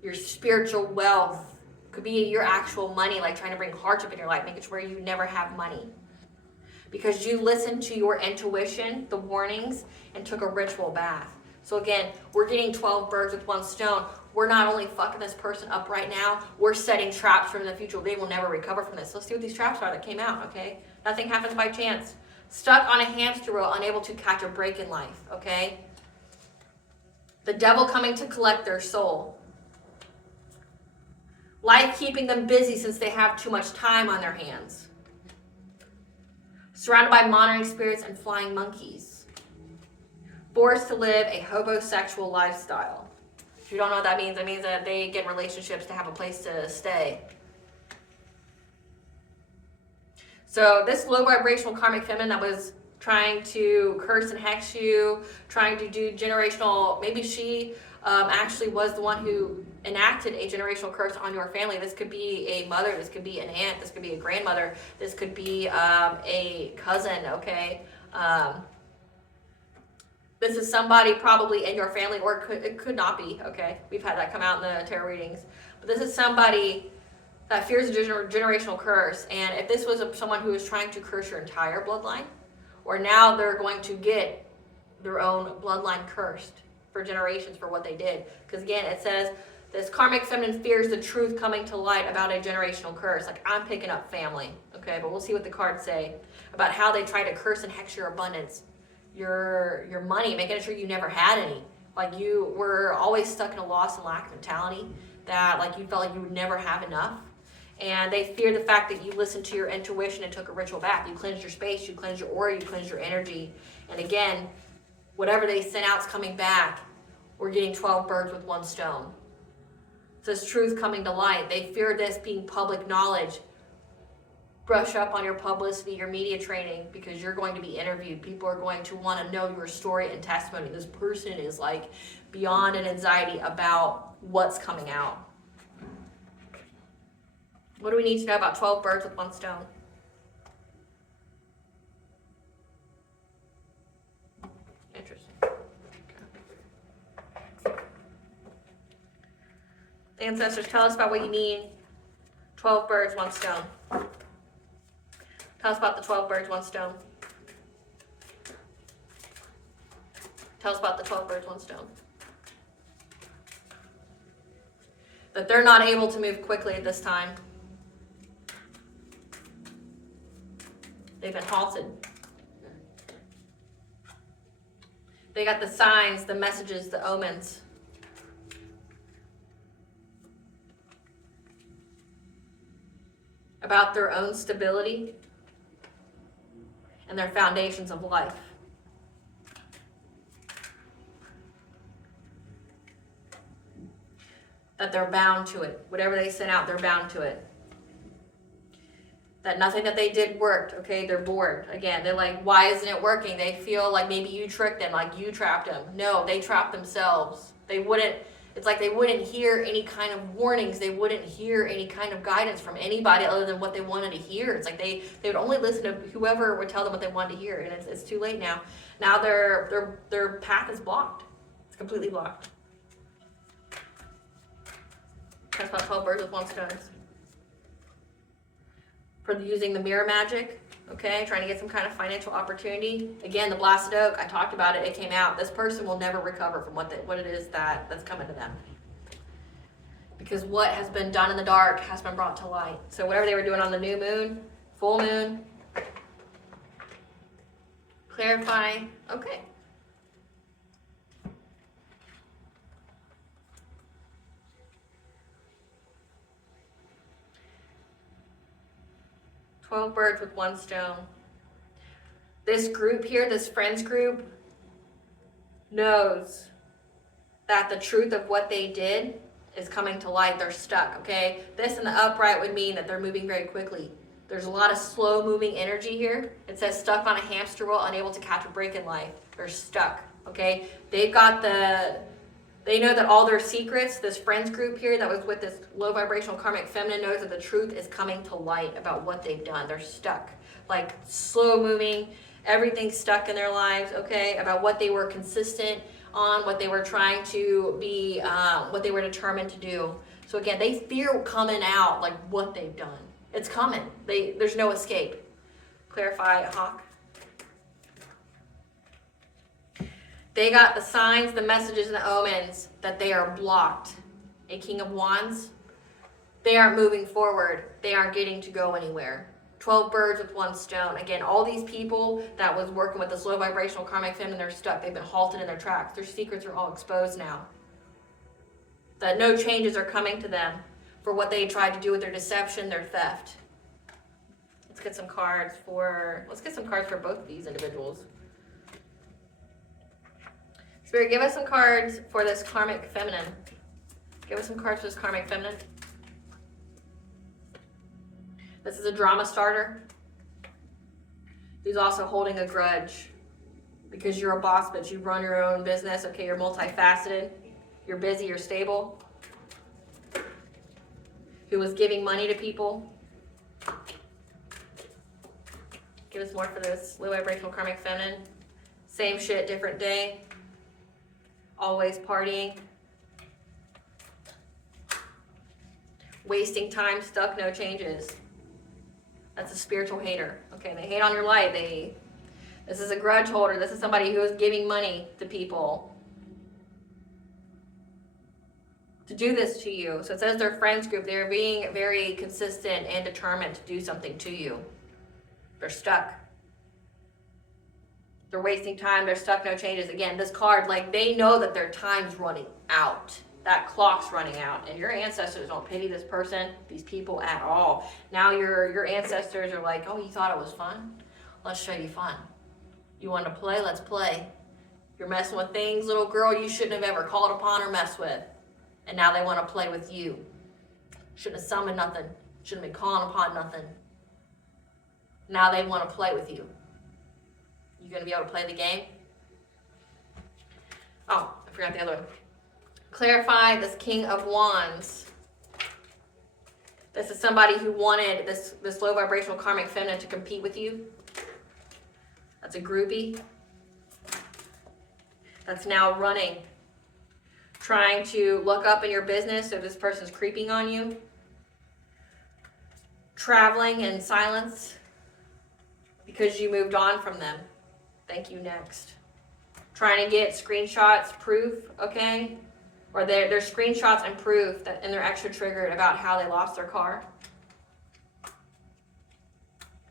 your spiritual wealth. Could be your actual money, like trying to bring hardship in your life, making sure you never have money. Because you listened to your intuition, the warnings, and took a ritual bath. So again, we're getting 12 birds with one stone. We're not only fucking this person up right now, we're setting traps for them in the future. They will never recover from this. Let's see what these traps are that came out, okay? Nothing happens by chance. Stuck on a hamster wheel, unable to catch a break in life, okay? The devil coming to collect their soul. Life keeping them busy since they have too much time on their hands. Surrounded by monitoring spirits and flying monkeys. Forced to live a homosexual lifestyle. If you don't know what that means, it means that they get in relationships to have a place to stay. So this low vibrational karmic feminine that was trying to curse and hex you, trying to do generational, maybe she actually was the one who enacted a generational curse on your family. This could be a mother, this could be an aunt, this could be a grandmother, this could be a cousin, okay? This is somebody probably in your family, or it could not be, okay? We've had that come out in the tarot readings. But this is somebody that fears a generational curse. And if this was someone who was trying to curse your entire bloodline, or now they're going to get their own bloodline cursed for generations for what they did. Because again, it says, this karmic feminine fears the truth coming to light about a generational curse. Like, I'm picking up family, okay? But we'll see what the cards say about how they try to curse and hex your abundance, your money, making sure you never had any. Like, you were always stuck in a loss and lack mentality, that like you felt like you would never have enough. And they fear the fact that you listened to your intuition and took a ritual bath. You cleansed your space, you cleansed your aura, you cleansed your energy. And again, whatever they sent out's coming back. We're getting 12 birds with one stone. It says truth coming to light. They fear this being public knowledge. Brush up on your publicity, your media training, because you're going to be interviewed. People are going to want to know your story and testimony. This person is like beyond an anxiety about what's coming out. What do we need to know about 12 birds with one stone? Interesting. The ancestors, tell us about what you mean. 12 birds, one stone. Tell us about the 12 birds, one stone. Tell us about the 12 birds, one stone. That they're not able to move quickly at this time. They've been halted. They got the signs, the messages, the omens. About their own stability and their foundations of life. That they're bound to it. Whatever they sent out, they're bound to it. That nothing that they did worked, okay? They're bored. Again, they're like, why isn't it working? They feel like maybe you tricked them, like you trapped them. No, they trapped themselves. It's like they wouldn't hear any kind of warnings. They wouldn't hear any kind of guidance from anybody other than what they wanted to hear. It's like they would only listen to whoever would tell them what they wanted to hear, and it's too late now. Now their path is blocked. It's completely blocked. That's about 12 birds with one stone. For using the mirror magic, okay, trying to get some kind of financial opportunity. Again, the blasted oak, I talked about it, it came out. This person will never recover from what it is that's coming to them. Because what has been done in the dark has been brought to light. So whatever they were doing on the new moon, full moon, clarify, okay. "12 birds with one stone." This group here, this friends group, knows that the truth of what they did is coming to light. They're stuck, okay? This in the upright would mean that they're moving very quickly. There's a lot of slow moving energy here. It says stuck on a hamster wheel, unable to catch a break in life. They're stuck, okay? They know that all their secrets, this friends group here that was with this low vibrational karmic feminine knows that the truth is coming to light about what they've done. They're stuck, like slow moving, everything's stuck in their lives, okay, about what they were consistent on, what they were trying to be, what they were determined to do. So again, they fear coming out, like what they've done. It's coming. There's no escape. Clarify, Hawk. They got the signs, the messages, and the omens that they are blocked. A King of Wands. They aren't moving forward. They aren't getting to go anywhere. 12 birds with one stone. Again, all these people that was working with this low vibrational karmic feminine, they're stuck. They've been halted in their tracks. Their secrets are all exposed now. That no changes are coming to them for what they tried to do with their deception, their theft. Let's get some cards for both of these individuals. Spirit, give us some cards for this karmic feminine. Give us some cards for this karmic feminine. This is a drama starter. Who's also holding a grudge. Because you're a boss, but you run your own business. Okay, you're multifaceted. You're busy, you're stable. Who was giving money to people. Give us more for this low vibrational karmic feminine. Same shit, different day. Always partying. Wasting time, stuck, no changes. That's a spiritual hater. Okay, they hate on your light. This is a grudge holder. This is somebody who is giving money to people to do this to you. So it says their friends group. They're being very consistent and determined to do something to you. They're stuck. They're wasting time. They're stuck, no changes. Again, this card, like they know that their time's running out. That clock's running out. And your ancestors don't pity this person, these people at all. Now your ancestors are like, oh, you thought it was fun? Let's show you fun. You want to play? Let's play. You're messing with things, little girl, you shouldn't have ever called upon or messed with. And now they want to play with you. Shouldn't have summoned nothing. Shouldn't have been calling upon nothing. Now they want to play with you. You going to be able to play the game? Oh, I forgot the other one. Clarify this King of Wands. This is somebody who wanted this low vibrational karmic feminine to compete with you. That's a groupie. That's now running. Trying to look up in your business so this person's creeping on you. Traveling in silence because you moved on from them. Thank you, next. Trying to get screenshots, proof, okay? or there's screenshots and proof that, and they're extra triggered about how they lost their car.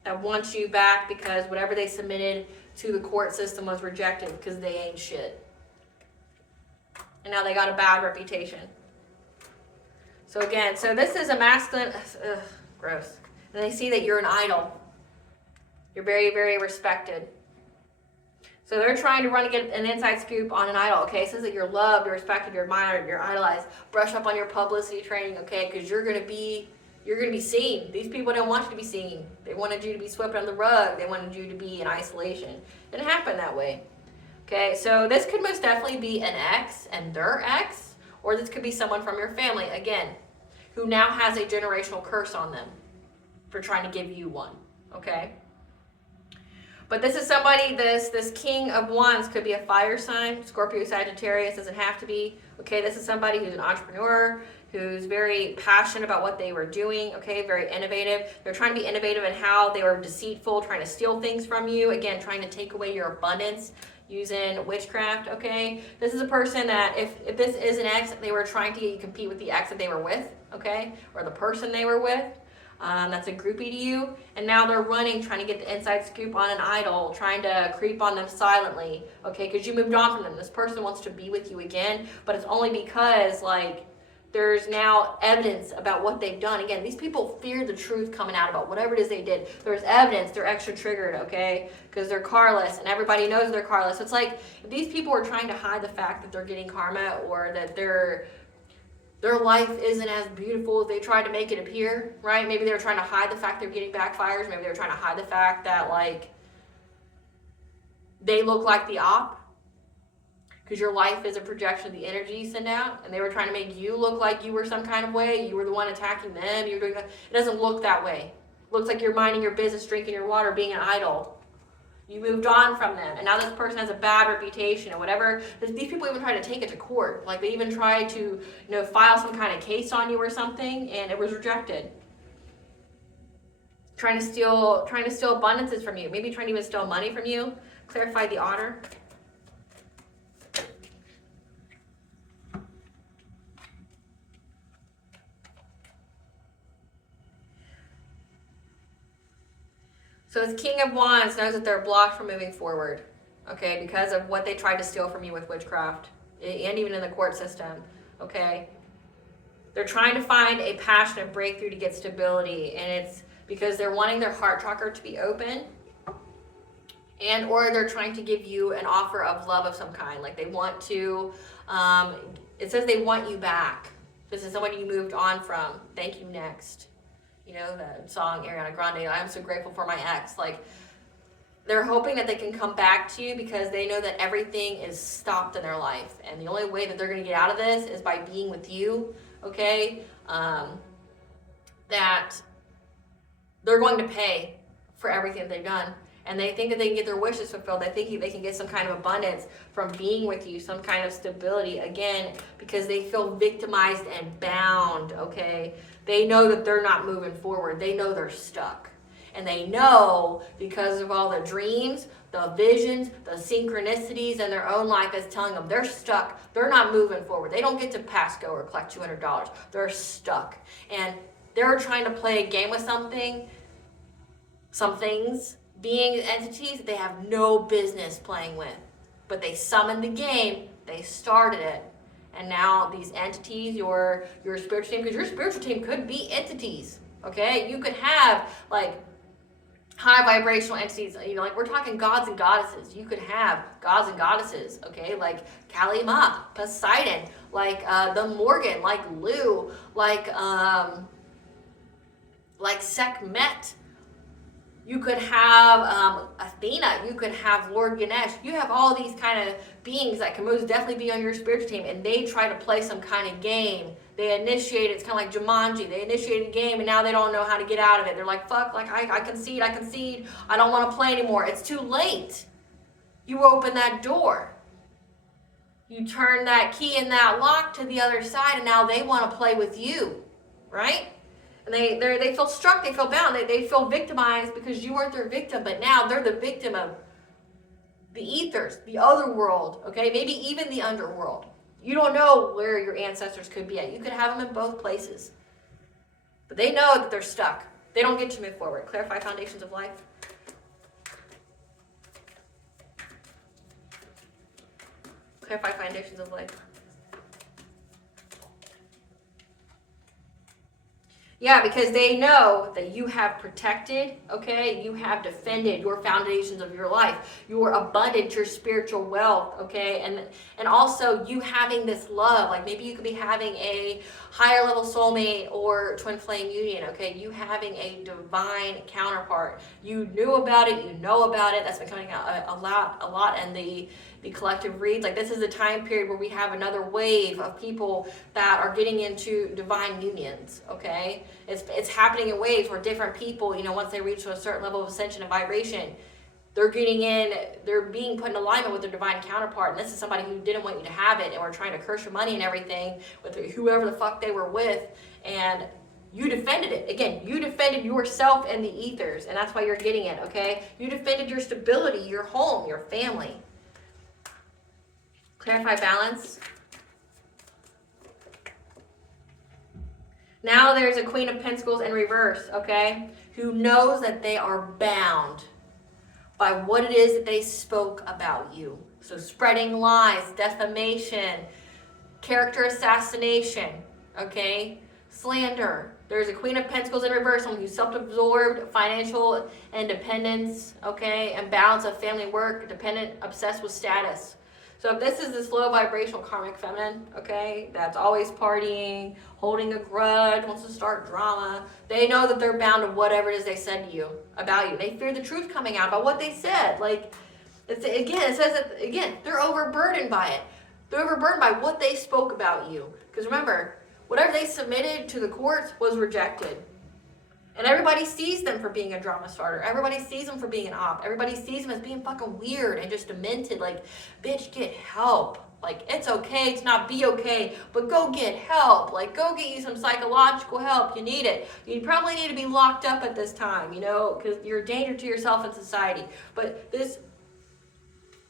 That wants you back because whatever they submitted to the court system was rejected because they ain't shit. And now they got a bad reputation. So again, so this is a masculine, gross. And they see that you're an idol. You're very, very respected. So they're trying to run and get an inside scoop on an idol, okay? It says that you're loved, you're respected, you're admired, you're idolized. Brush up on your publicity training, okay? Because you're gonna be seen. These people don't want you to be seen. They wanted you to be swept under the rug. They wanted you to be in isolation. It didn't happen that way. Okay, so this could most definitely be an ex and their ex, or this could be someone from your family, again, who now has a generational curse on them for trying to give you one, okay? But this is somebody, this King of Wands could be a fire sign, Scorpio, Sagittarius, doesn't have to be. Okay, this is somebody who's an entrepreneur, who's very passionate about what they were doing, okay, very innovative. They're trying to be innovative in how they were deceitful, trying to steal things from you, again, trying to take away your abundance using witchcraft, okay? This is a person that, if this is an ex, they were trying to get you to compete with the ex that they were with, okay, or the person they were with. That's a groupie to you, and now they're running, trying to get the inside scoop on an idol, trying to creep on them silently, okay, because you moved on from them. This person wants to be with you again, but it's only because, like, there's now evidence about what they've done. Again, these people fear the truth coming out about whatever it is they did. There's evidence, they're extra triggered, okay, because they're carless, and everybody knows they're carless. So it's like, if these people are trying to hide the fact that they're getting karma, or that their life isn't as beautiful as they tried to make it appear, right? Maybe they were trying to hide the fact they're getting backfires. Maybe they were trying to hide the fact that, like, they look like the op, because your life is a projection of the energy you send out, and they were trying to make you look like you were some kind of way. You were the one attacking them. You're doing that. It doesn't look that way. It looks like you're minding your business, drinking your water, being an idol. You moved on from them, and now this person has a bad reputation or whatever. These people even try to take it to court. Like, they even tried to, file some kind of case on you or something, and it was rejected. Trying to steal abundances from you. Maybe trying to even steal money from you. Clarify the Otter. So this King of Wands knows that they're blocked from moving forward, okay, because of what they tried to steal from you with witchcraft, and even in the court system, okay? They're trying to find a passionate breakthrough to get stability, and it's because they're wanting their heart chakra to be open, and or they're trying to give you an offer of love of some kind. Like, they want to, it says they want you back. This is someone you moved on from. Thank you, next. The song Ariana Grande, I'm so grateful for my ex. Like, they're hoping that they can come back to you because they know that everything is stopped in their life. And the only way that they're going to get out of this is by being with you, okay? That they're going to pay for everything that they've done. And they think that they can get their wishes fulfilled. They think they can get some kind of abundance from being with you, some kind of stability, again, because they feel victimized and bound, okay? They know that they're not moving forward. They know they're stuck. And they know, because of all the dreams, the visions, the synchronicities in their own life is telling them they're stuck. They're not moving forward. They don't get to pass go or collect $200. They're stuck. And they're trying to play a game with some things, being entities that they have no business playing with. But they summoned the game. They started it. And now these entities, your spiritual team, because your spiritual team could be entities, okay? You could have, like, high vibrational entities, like, we're talking gods and goddesses. You could have gods and goddesses, okay? Like Kali Ma, Poseidon, like the Morgan, like Lu, like Sekhmet. You could have Athena. You could have Lord Ganesh. You have all these kind of beings that can most definitely be on your spiritual team, and they try to play some kind of game. They initiate it. It's kind of like Jumanji. They initiated a game, and now they don't know how to get out of it. They're like, fuck, like, I concede. I don't want to play anymore. It's too late. You open that door. You turn that key in that lock to the other side, and now they want to play with you, right? And they feel struck, they feel bound, they feel victimized because you weren't their victim, but now they're the victim of the ethers, the other world, okay? Maybe even the underworld. You don't know where your ancestors could be at. You could have them in both places. But they know that they're stuck. They don't get to move forward. Clarify foundations of life. Clarify foundations of life. Yeah, because they know that you have protected, okay? You have defended your foundations of your life, your abundance, your spiritual wealth, okay? And also you having this love, like maybe you could be having a higher level soulmate or twin flame union, okay? You having a divine counterpart. You knew about it, you know about it. That's been coming out a lot in the collective reads. Like this is a time period where we have another wave of people that are getting into divine unions, okay? It's happening in waves where different people, you know, once they reach to a certain level of ascension and vibration, they're being put in alignment with their divine counterpart. And this is somebody who didn't want you to have it and were trying to curse your money and everything with whoever the fuck they were with. And you defended it. Again, you defended yourself and the ethers. And that's why you're getting it, okay? You defended your stability, your home, your family. Clarify balance. Now there's a Queen of Pentacles in reverse, okay? Who knows that they are bound by what it is that they spoke about you. So spreading lies, defamation, character assassination, okay? Slander. There's a Queen of Pentacles in reverse, someone who's self-absorbed, financial independence, okay? And balance of family work, dependent, obsessed with status. So if this is this low vibrational karmic feminine, okay, that's always partying, holding a grudge, wants to start drama, they know that they're bound to whatever it is they said to you, about you. They fear the truth coming out about what they said. Like, it says that, again, they're overburdened by it. They're overburdened by what they spoke about you. Because remember, whatever they submitted to the courts was rejected. And everybody sees them for being a drama starter. Everybody sees them for being an op. Everybody sees them as being fucking weird and just demented. Like, bitch, get help. Like, it's okay to not be okay, but go get help. Like, go get you some psychological help. You need it. You probably need to be locked up at this time, you know, because you're a danger to yourself and society. But this,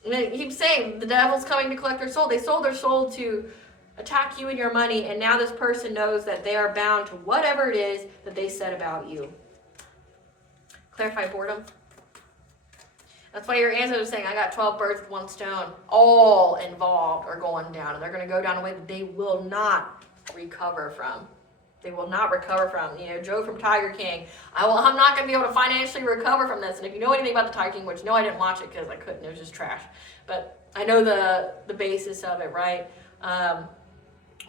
and it keeps saying, the devil's coming to collect their soul. They sold their soul to attack you and your money, and now this person knows that they are bound to whatever it is that they said about you. Clarify boredom. That's why your ancestors are saying, I got 12 birds with one stone. All involved are going down, and they're going to go down a way that they will not recover from. They will not recover from. You know, Joe from Tiger King, I'm not going to be able to financially recover from this. And if you know anything about the Tiger King, which no, I didn't watch it because I couldn't, it was just trash. But I know the basis of it, right?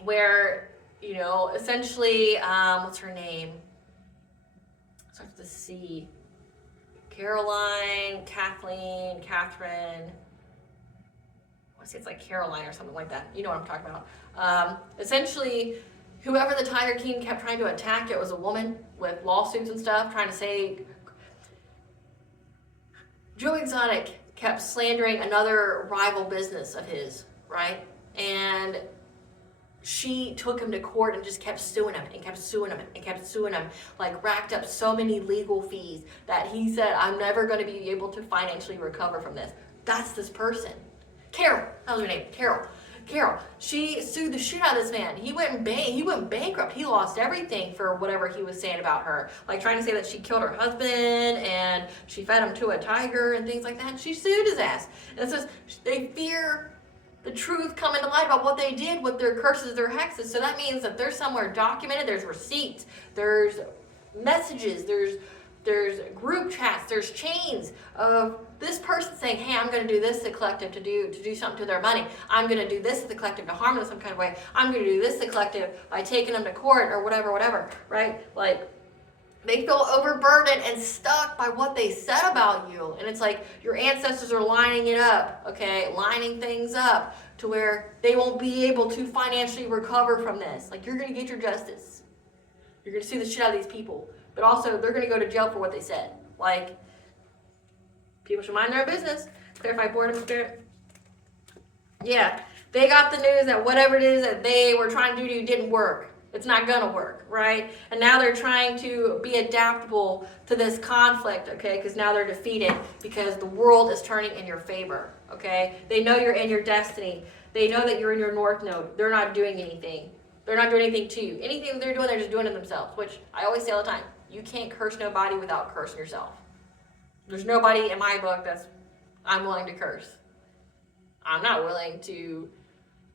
Where, you know, essentially, what's her name? Starts with a C. Caroline, Kathleen, Catherine. I want to say it's like Caroline or something like that. You know what I'm talking about. Essentially, whoever the Tiger King kept trying to attack, it was a woman with lawsuits and stuff, trying to say. Joe Exotic kept slandering another rival business of his, right? And she took him to court and just kept suing him and kept suing him and kept suing him, like racked up so many legal fees that he said, I'm never going to be able to financially recover from this. That's this person. Carol, that was her name, Carol. She sued the shit out of this man. He went bankrupt. He lost everything for whatever he was saying about her. Like trying to say that she killed her husband and she fed him to a tiger and things like that. She sued his ass. And it says they fear the truth coming to light about what they did with their curses, their hexes. So that means that there's somewhere documented, there's receipts, there's messages, there's group chats, there's chains of this person saying, hey, I'm going to do this to the collective to do something to their money. I'm going to do this to the collective to harm them in some kind of way. I'm going to do this to the collective by taking them to court or whatever, right? Like, they feel overburdened and stuck by what they said about you. And it's like your ancestors are lining it up, okay? Lining things up to where they won't be able to financially recover from this. Like, you're going to get your justice. You're going to sue the shit out of these people. But also, they're going to go to jail for what they said. Like, people should mind their own business. Clarify boredom spirit. Yeah, they got the news that whatever it is that they were trying to do didn't work. It's not gonna work, right? And now they're trying to be adaptable to this conflict, okay? Because now they're defeated because the world is turning in your favor, okay? They know you're in your destiny. They know that you're in your north node. They're not doing anything. They're not doing anything to you. Anything they're doing, they're just doing it themselves, which I always say all the time. You can't curse nobody without cursing yourself. There's nobody in my book that's I'm willing to curse. I'm not willing to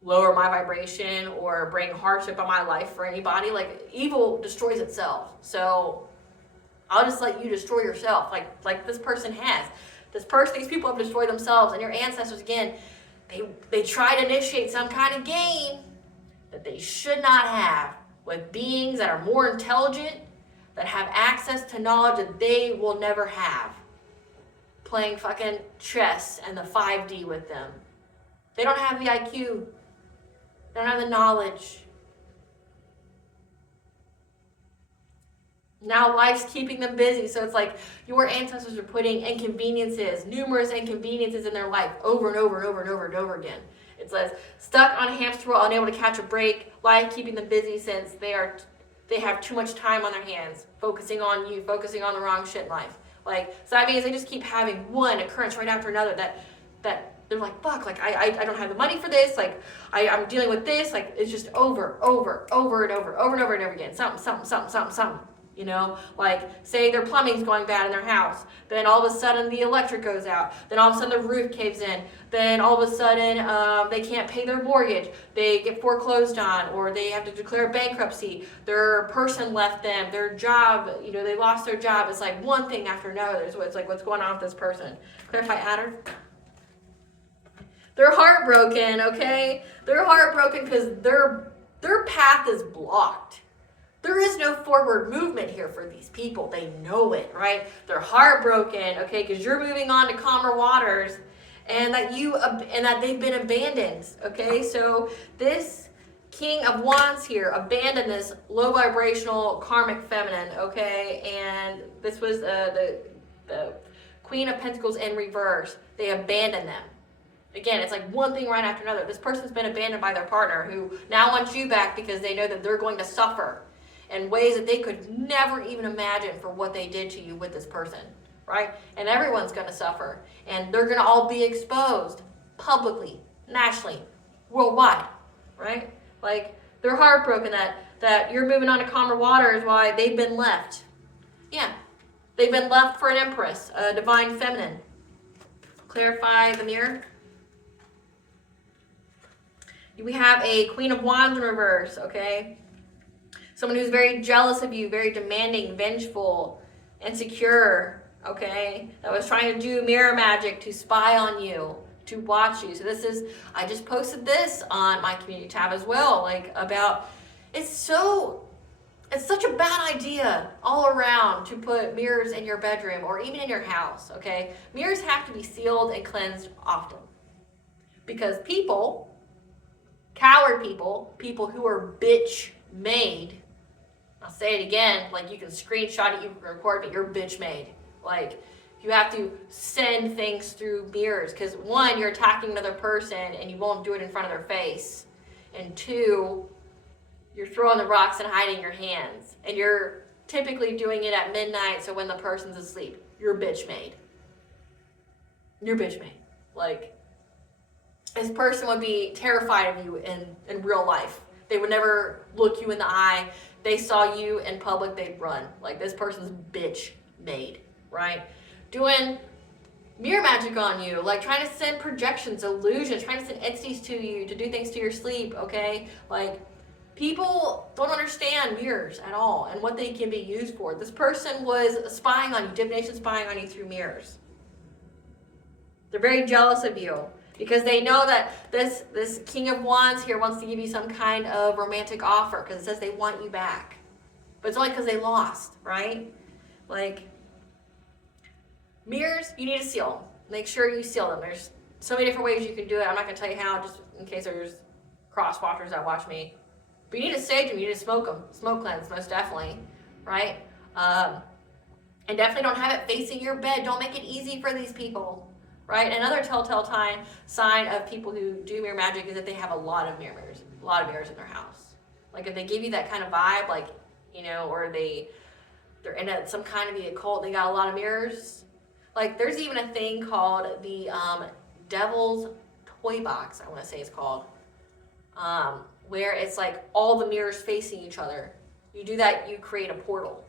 lower my vibration or bring hardship on my life for anybody. Like, evil destroys itself. So I'll just let you destroy yourself, like this person has. These people have destroyed themselves, and your ancestors, again, they try to initiate some kind of game that they should not have with beings that are more intelligent, that have access to knowledge that they will never have. Playing fucking chess and the 5D with them. They don't have the IQ. They don't have the knowledge. Now life's keeping them busy, so it's like your ancestors are putting numerous inconveniences in their life over and over and over and over and over again. It says, stuck on a hamster wheel, unable to catch a break, life keeping them busy since they have too much time on their hands, focusing on you, focusing on the wrong shit in life. Like, so that means they just keep having one occurrence right after another that they're like, fuck, like I don't have the money for this, like I'm dealing with this, like it's just over and over and over again. Something. You know, like say their plumbing's going bad in their house, then all of a sudden the electric goes out, then all of a sudden the roof caves in, then all of a sudden they can't pay their mortgage, they get foreclosed on, or they have to declare bankruptcy, their person left them, their job, you know, they lost their job. It's like one thing after another. So it's like, what's going on with this person? Clarify adder. They're heartbroken, okay? They're heartbroken because their path is blocked. There is no forward movement here for these people. They know it, right? They're heartbroken, okay, because you're moving on to calmer waters, and that they've been abandoned, okay? So this King of Wands here abandoned this low vibrational karmic feminine, okay? And this was the Queen of Pentacles in reverse. They abandoned them. Again, it's like one thing right after another. This person's been abandoned by their partner who now wants you back because they know that they're going to suffer in ways that they could never even imagine for what they did to you with this person, right? And everyone's going to suffer. And they're going to all be exposed publicly, nationally, worldwide, right? Like, they're heartbroken that you're moving on to calmer waters while they've been left. Yeah, they've been left for an empress, a divine feminine. Clarify the mirror. We have a Queen of Wands in reverse, okay? Someone who's very jealous of you, very demanding, vengeful, insecure, okay? That was trying to do mirror magic to spy on you, to watch you. So I just posted this on my community tab as well, like about, it's such a bad idea all around to put mirrors in your bedroom or even in your house, okay? Mirrors have to be sealed and cleansed often. Because coward people who are bitch made, I'll say it again, like you can screenshot it, you can record it, you're bitch made. Like, you have to send things through mirrors because one, you're attacking another person and you won't do it in front of their face. And two, you're throwing the rocks and hiding your hands. And you're typically doing it at midnight, so when the person's asleep. You're bitch made. You're bitch made. Like, this person would be terrified of you in real life. They would never look you in the eye. They saw you in public, they'd run. Like, this person's bitch made, right? Doing mirror magic on you, like trying to send projections, illusions, trying to send entities to you to do things to your sleep, okay? Like, people don't understand mirrors at all and what they can be used for. This person was spying on you, divination spying on you through mirrors. They're very jealous of you because they know that this King of Wands here wants to give you some kind of romantic offer because it says they want you back. But it's only because they lost, right? Like, mirrors, you need to seal them. Make sure you seal them. There's so many different ways you can do it. I'm not going to tell you how, just in case there's cross-watchers that watch me. But you need to sage them. You need to smoke them. Smoke cleanse, most definitely, right? And definitely don't have it facing your bed. Don't make it easy for these people, right? Another telltale sign of people who do mirror magic is that they have a lot of mirrors in their house. Like, if they give you that kind of vibe, like, you know, or they're in some kind of the occult, they got a lot of mirrors. Like, there's even a thing called the Devil's toy box, I want to say it's called, where it's like all the mirrors facing each other. You do that, you create a portal.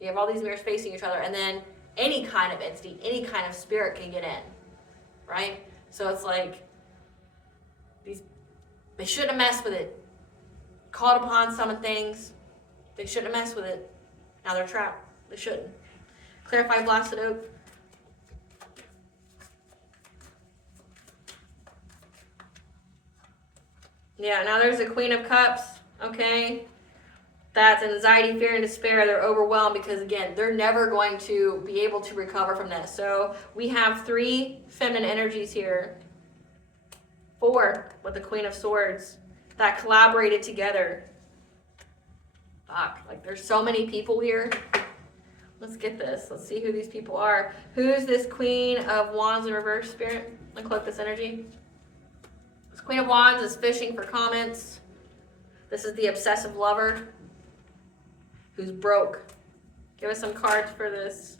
You have all these mirrors facing each other, and then any kind of entity, any kind of spirit can get in, right? So it's like, they shouldn't have messed with it. Called upon summon things. They shouldn't have messed with it. Now they're trapped. They shouldn't. Clarify blasted oak. Yeah, now there's a Queen of Cups, okay? That's anxiety, fear, and despair. They're overwhelmed because, again, they're never going to be able to recover from this. So we have 3 feminine energies here. 4 with the Queen of Swords that collaborated together. Fuck, like there's so many people here. Let's get this. Let's see who these people are. Who's this Queen of Wands in reverse, Spirit? Let's collect this energy. This Queen of Wands is fishing for comments. This is the obsessive lover who's broke. Give us some cards for this.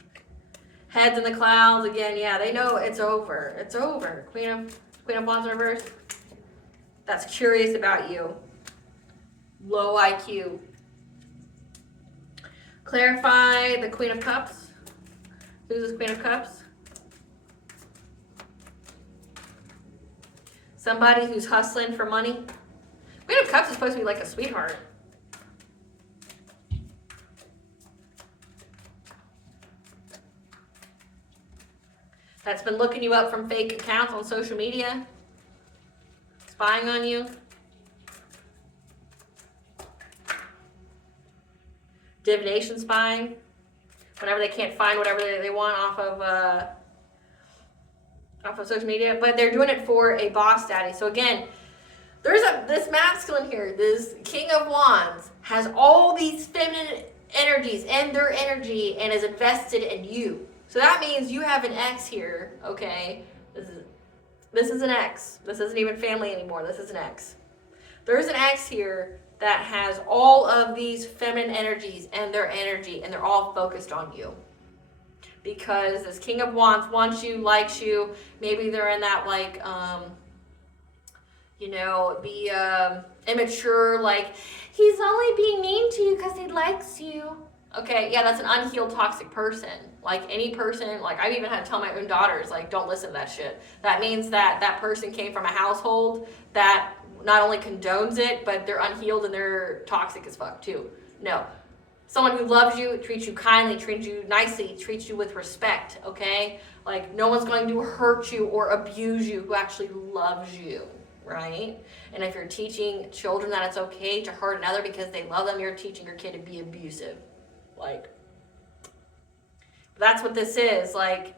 Heads in the clouds. Again, yeah, they know it's over. It's over. Queen of Wands in reverse. That's curious about you. Low IQ. Clarify the Queen of Cups. Who's this Queen of Cups? Somebody who's hustling for money. Queen of Cups is supposed to be like a sweetheart. That's been looking you up from fake accounts on social media. Spying on you. Divination spying. Whenever they can't find whatever they want off of social media. But they're doing it for a boss daddy. So again, there's this masculine here, this King of Wands, has all these feminine energies and their energy and is invested in you. So that means you have an ex here, okay? This is an ex. This isn't even family anymore. This is an ex. There's an ex here that has all of these feminine energies and their energy, and they're all focused on you. Because this King of Wands wants you, likes you. Maybe they're in that, like, the immature, like, he's only being mean to you because he likes you. Okay, yeah, that's an unhealed toxic person. Like any person, like I've even had to tell my own daughters, like, don't listen to that shit. That means that that person came from a household that not only condones it, but they're unhealed and they're toxic as fuck too. No. Someone who loves you, treats you kindly, treats you nicely, treats you with respect, okay? Like no one's going to hurt you or abuse you who actually loves you, right? And if you're teaching children that it's okay to hurt another because they love them, you're teaching your kid to be abusive. Like, that's what this is. Like,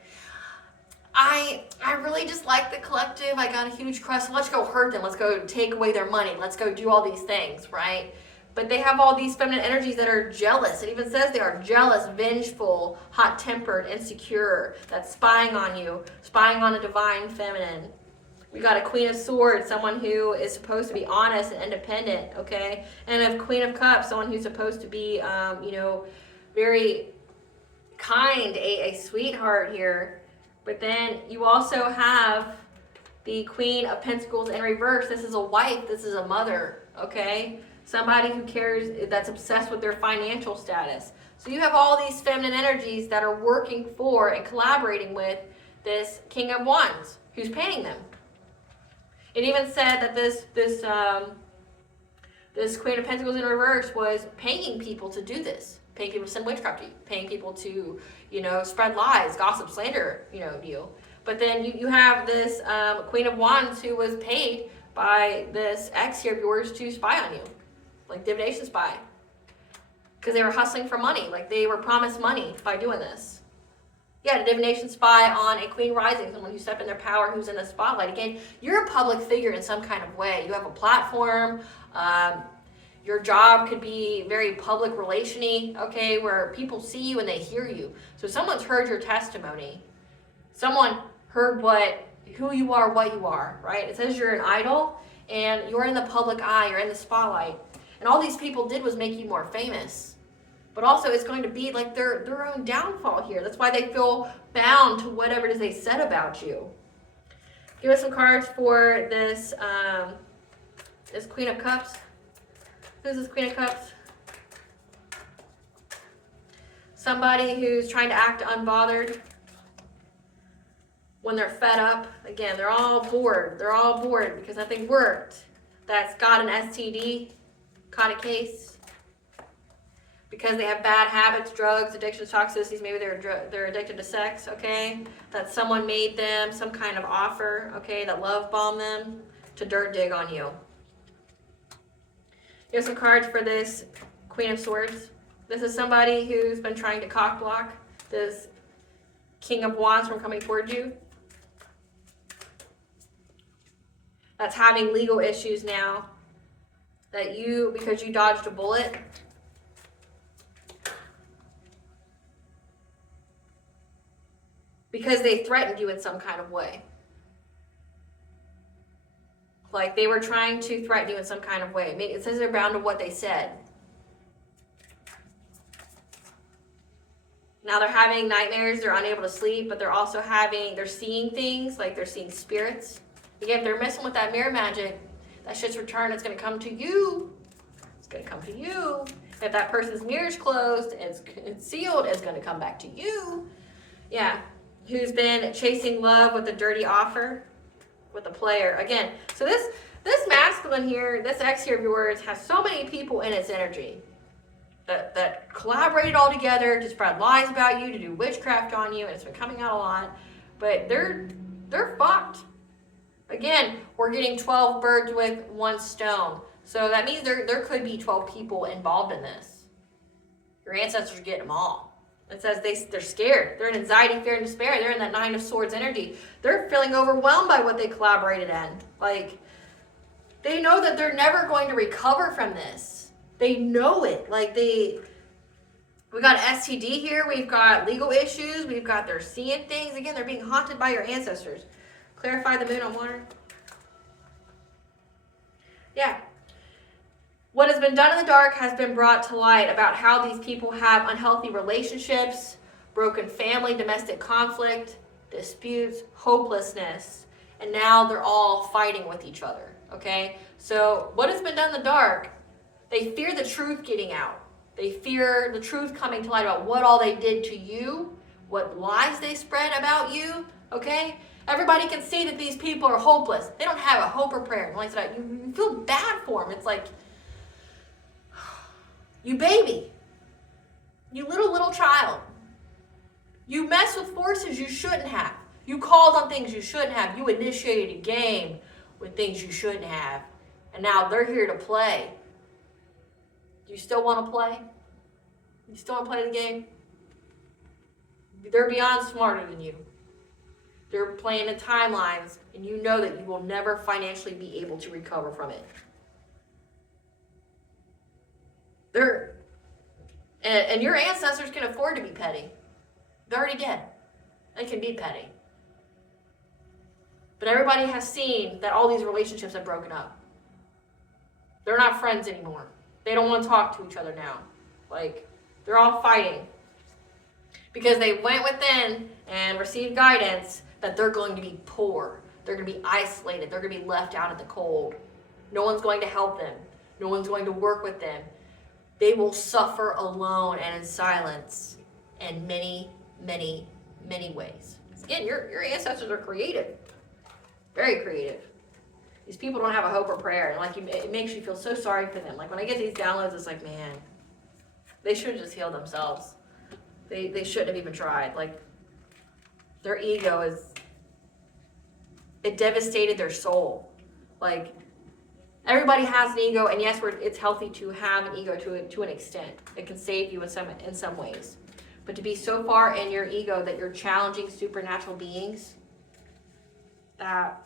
I really just like the collective. I got a huge crush. Let's go hurt them. Let's go take away their money. Let's go do all these things, right? But they have all these feminine energies that are jealous. It even says they are jealous, vengeful, hot-tempered, insecure. That's spying on you, spying on a divine feminine. We got a Queen of Swords, someone who is supposed to be honest and independent, okay? And a Queen of Cups, someone who's supposed to be, very kind, a sweetheart here. But then you also have the Queen of Pentacles in reverse. This is a wife. This is a mother, okay? Somebody who cares, that's obsessed with their financial status. So you have all these feminine energies that are working for and collaborating with this King of Wands, who's paying them. It even said that this Queen of Pentacles in reverse was paying people to do this. Paying people to send witchcraft to you. Paying people to, spread lies, gossip, slander, you. But then you have this Queen of Wands who was paid by this ex here of yours to spy on you. Like divination spy. Because they were hustling for money. Like they were promised money by doing this. Yeah, a divination spy on a queen rising, someone who stepped in their power, who's in the spotlight. Again, you're a public figure in some kind of way. You have a platform. Your job could be very public relation-y, okay, where people see you and they hear you. So someone's heard your testimony. Someone heard who you are, what you are, right? It says you're an idol and you're in the public eye, you're in the spotlight. And all these people did was make you more famous. But also it's going to be like their own downfall here. That's why they feel bound to whatever it is they said about you. Give us some cards for this, this Queen of Cups. Who's this Queen of Cups? Somebody who's trying to act unbothered when they're fed up. Again, they're all bored. They're all bored because nothing worked. That's got an STD, caught a case. Because they have bad habits, drugs, addictions, toxicities, maybe they're addicted to sex, okay? That someone made them some kind of offer, okay, that love bombed them to dirt dig on you. Here's some cards for this Queen of Swords. This is somebody who's been trying to cock block this King of Wands from coming towards you. That's having legal issues now. That you, because you dodged a bullet, because they threatened you in some kind of way. Like they were trying to threaten you in some kind of way. Maybe it says they're bound to what they said. Now they're having nightmares, they're unable to sleep, but they're also they're seeing things, like they're seeing spirits. Again, if they're messing with that mirror magic, that shit's returned, it's gonna come to you. It's gonna come to you. If that person's mirror's closed, it's sealed, it's gonna come back to you. Yeah, who's been chasing love with a dirty offer, with a player. Again, so this masculine here, this X here of yours, has so many people in its energy. That collaborated all together to spread lies about you, to do witchcraft on you, and it's been coming out a lot. But they're fucked. Again, we're getting 12 birds with one stone. So that means there could be 12 people involved in this. Your ancestors are getting them all. It says they're scared. They're in anxiety, fear, and despair. They're in that Nine of Swords energy. They're feeling overwhelmed by what they collaborated in. Like, they know that they're never going to recover from this. They know it. Like we got STD here. We've got legal issues. We've got they're seeing things. Again, they're being haunted by your ancestors. Clarify the moon on water. Yeah. What has been done in the dark has been brought to light about how these people have unhealthy relationships, broken family, domestic conflict, disputes, hopelessness, and now they're all fighting with each other. Okay? So what has been done in the dark, they fear the truth getting out. They fear the truth coming to light about what all they did to you, what lies they spread about you, okay? Everybody can see that these people are hopeless. They don't have a hope or prayer. Like that, you feel bad for them. It's like, you baby, you little child. You mess with forces you shouldn't have. You called on things you shouldn't have. You initiated a game with things you shouldn't have. And now they're here to play. Do you still want to play? You still want to play the game? They're beyond smarter than you. They're playing in timelines, and you know that you will never financially be able to recover from it. And your ancestors can afford to be petty. They're already dead. They can be petty. But everybody has seen that all these relationships have broken up. They're not friends anymore. They don't want to talk to each other now. Like, they're all fighting. Because they went within and received guidance that they're going to be poor. They're going to be isolated. They're going to be left out in the cold. No one's going to help them. No one's going to work with them. They will suffer alone and in silence in many, many, many ways. Again, your ancestors are creative. Very creative. These people don't have a hope or prayer. And like it makes you feel so sorry for them. Like when I get these downloads, it's like, man, they should have just healed themselves. They shouldn't have even tried. Like their ego it devastated their soul. Like everybody has an ego, and yes, it's healthy to have an ego to an extent. It can save you in some ways. But to be so far in your ego that you're challenging supernatural beings, that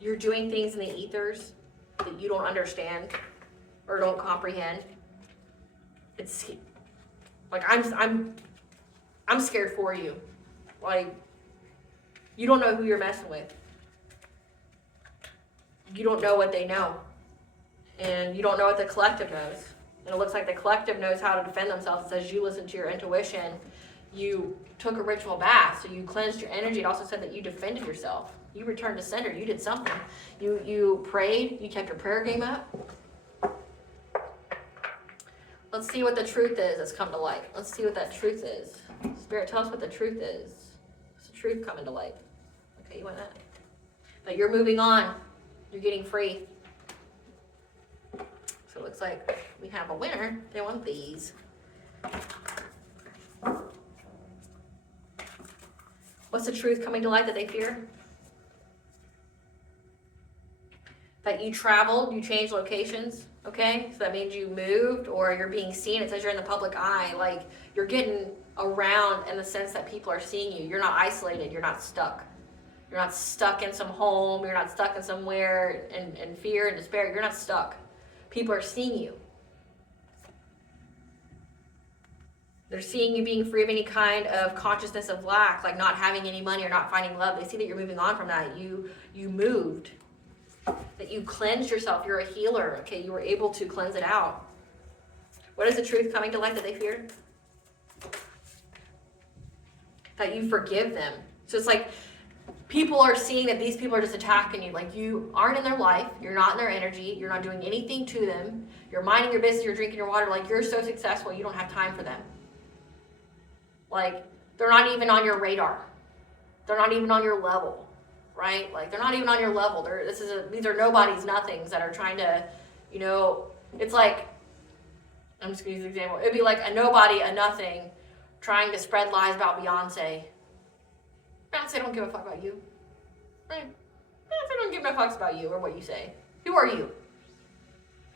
you're doing things in the ethers that you don't understand or don't comprehend. It's like I'm scared for you. Like you don't know who you're messing with. You don't know what they know. And you don't know what the collective knows. And it looks like the collective knows how to defend themselves. It says you listen to your intuition. You took a ritual bath, so you cleansed your energy. It also said that you defended yourself. You returned to sender. You did something. You prayed. You kept your prayer game up. Let's see what the truth is that's come to light. Let's see what that truth is. Spirit, tell us what the truth is. What's the truth coming to light? Okay, you want that? But you're moving on. You're getting free. So it looks like we have a winner. They want these. What's the truth coming to light that they fear? That you traveled, you changed locations, okay? So that means you moved or you're being seen. It says you're in the public eye. Like, you're getting around in the sense that people are seeing you. You're not isolated. You're not stuck. You're not stuck in some home. You're not stuck in somewhere in fear and despair. You're not stuck. People are seeing you. They're seeing you being free of any kind of consciousness of lack, like not having any money or not finding love. They see that you're moving on from that. You moved. That you cleansed yourself. You're a healer. Okay, you were able to cleanse it out. What is the truth coming to light that they fear? That you forgive them. So it's like people are seeing that these people are just attacking you. Like, you aren't in their life. You're not in their energy. You're not doing anything to them. You're minding your business. You're drinking your water. Like, you're so successful. You don't have time for them. Like, they're not even on your radar. They're not even on your level, right? Like, they're not even on your level. These are nobodies, nothings that are trying to, it's like, I'm just going to use an example. It'd be like a nobody, a nothing, trying to spread lies about Beyonce. Beyonce don't give a fuck about you. Right? Beyonce don't give no fucks about you or what you say. Who are you?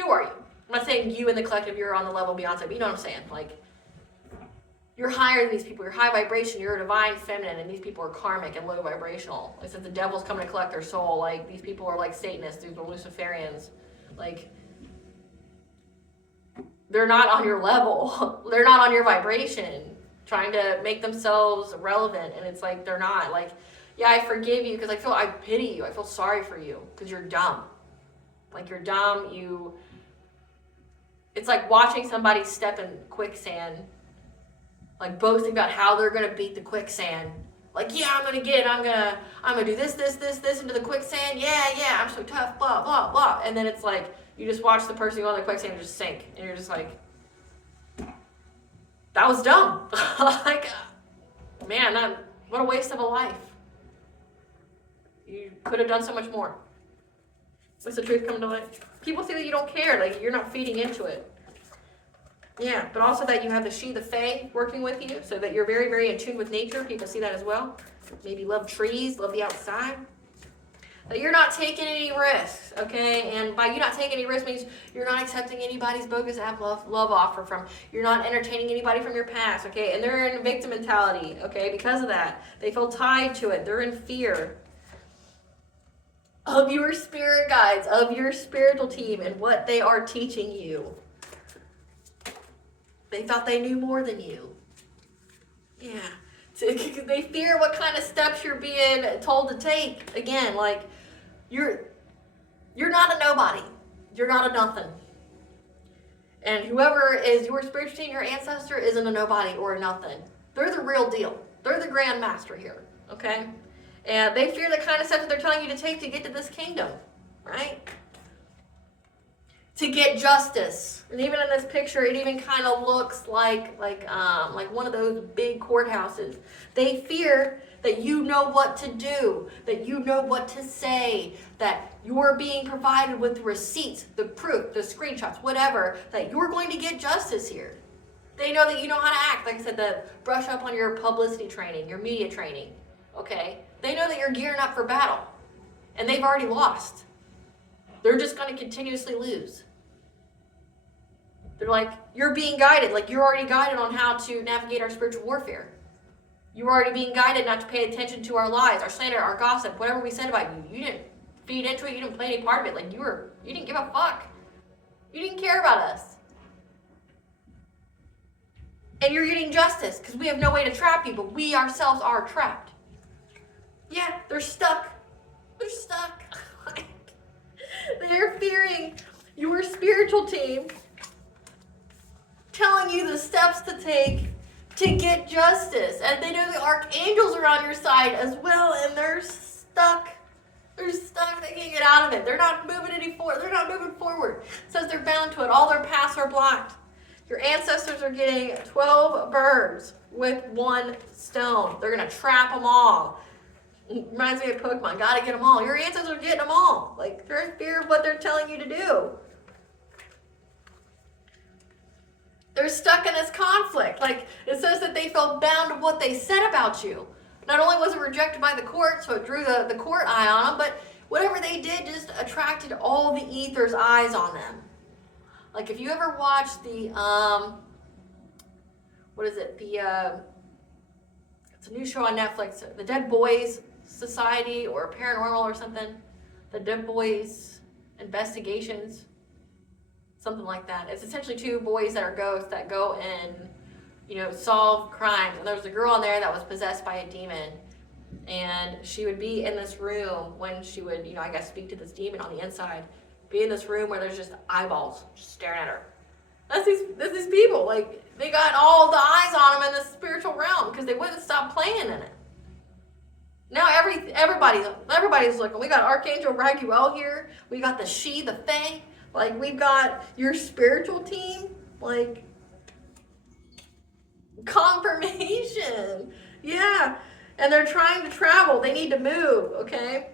Who are you? I'm not saying you and the collective, you're on the level of Beyonce, but you know what I'm saying. Like, you're higher than these people. You're high vibration. You're a divine feminine, and these people are karmic and low vibrational. Like, since the devil's coming to collect their soul, like, these people are like Satanists. These are Luciferians. Like, they're not on your level. They're not on your vibration, trying to make themselves relevant, and it's like they're not. Like, yeah, I forgive you because I pity you. I feel sorry for you because you're dumb. Like, you're dumb. It's like watching somebody step in quicksand, like boasting about how they're gonna beat the quicksand. Like, yeah, I'm gonna do this into the quicksand. Yeah, I'm so tough, blah, blah, blah. And then it's like, you just watch the person go in the quicksand just sink. And you're just like, that was dumb. Like, man, what a waste of a life. You could have done so much more. What's the truth come to light? People see that you don't care, like you're not feeding into it. Yeah, but also that you have the she, the fae working with you, so that you're very, very in tune with nature. People see that as well. Maybe love trees, love the outside. That you're not taking any risks, okay? And by you not taking any risks means you're not accepting anybody's bogus love offer from, you're not entertaining anybody from your past, okay? And they're in victim mentality, okay? Because of that, they feel tied to it. They're in fear of your spirit guides, of your spiritual team, and what they are teaching you. They thought they knew more than you. Yeah. They fear what kind of steps you're being told to take. Again, like, you're not a nobody. You're not a nothing. And whoever is your spiritual team, your ancestor, isn't a nobody or a nothing. They're the real deal. They're the grand master here, okay? And they fear the kind of steps that they're telling you to take to get to this kingdom, right? To get justice. And even in this picture, it even kind of looks like one of those big courthouses. They fear that you know what to do, that you know what to say, that you're being provided with the receipts, the proof, the screenshots, whatever, that you're going to get justice here. They know that you know how to act. Like I said, the brush up on your publicity training, your media training, okay? They know that you're gearing up for battle, and they've already lost. They're just going to continuously lose. They're like, you're being guided. Like, you're already guided on how to navigate our spiritual warfare. You're already being guided not to pay attention to our lies, our slander, our gossip, whatever we said about you. You didn't feed into it. You didn't play any part of it. Like, you didn't give a fuck. You didn't care about us. And you're getting justice because we have no way to trap you, but we ourselves are trapped. Yeah, they're stuck. They're stuck. They're fearing your spiritual team telling you the steps to take to get justice. And they know the archangels are on your side as well, and they're stuck. They're stuck. They can't get out of it. They're not moving They're not moving forward. It says they're bound to it. All their paths are blocked. Your ancestors are getting 12 birds with 1 stone. They're going to trap them all. It reminds me of Pokemon. Got to get them all. Your ancestors are getting them all. Like, they're in fear of what they're telling you to do. They're stuck in this conflict. Like, it says that they felt bound to what they said about you. Not only was it rejected by the court, so it drew the court eye on them, but whatever they did just attracted all the ether's eyes on them. Like, if you ever watched the, it's a new show on Netflix, The Dead Boys Society or Paranormal or something. The Dead Boys Investigations. Something like that. It's essentially 2 boys that are ghosts that go and, solve crimes. And there was a girl in there that was possessed by a demon. And she would be in this room when she would, speak to this demon on the inside. Be in this room where there's just eyeballs just staring at her. That's these people. Like, they got all the eyes on them in the spiritual realm because they wouldn't stop playing in it. Now everybody's looking. We got Archangel Raguel here. We got the She, the Fae. Like, we've got your spiritual team, like, confirmation. Yeah. And they're trying to travel. They need to move, okay?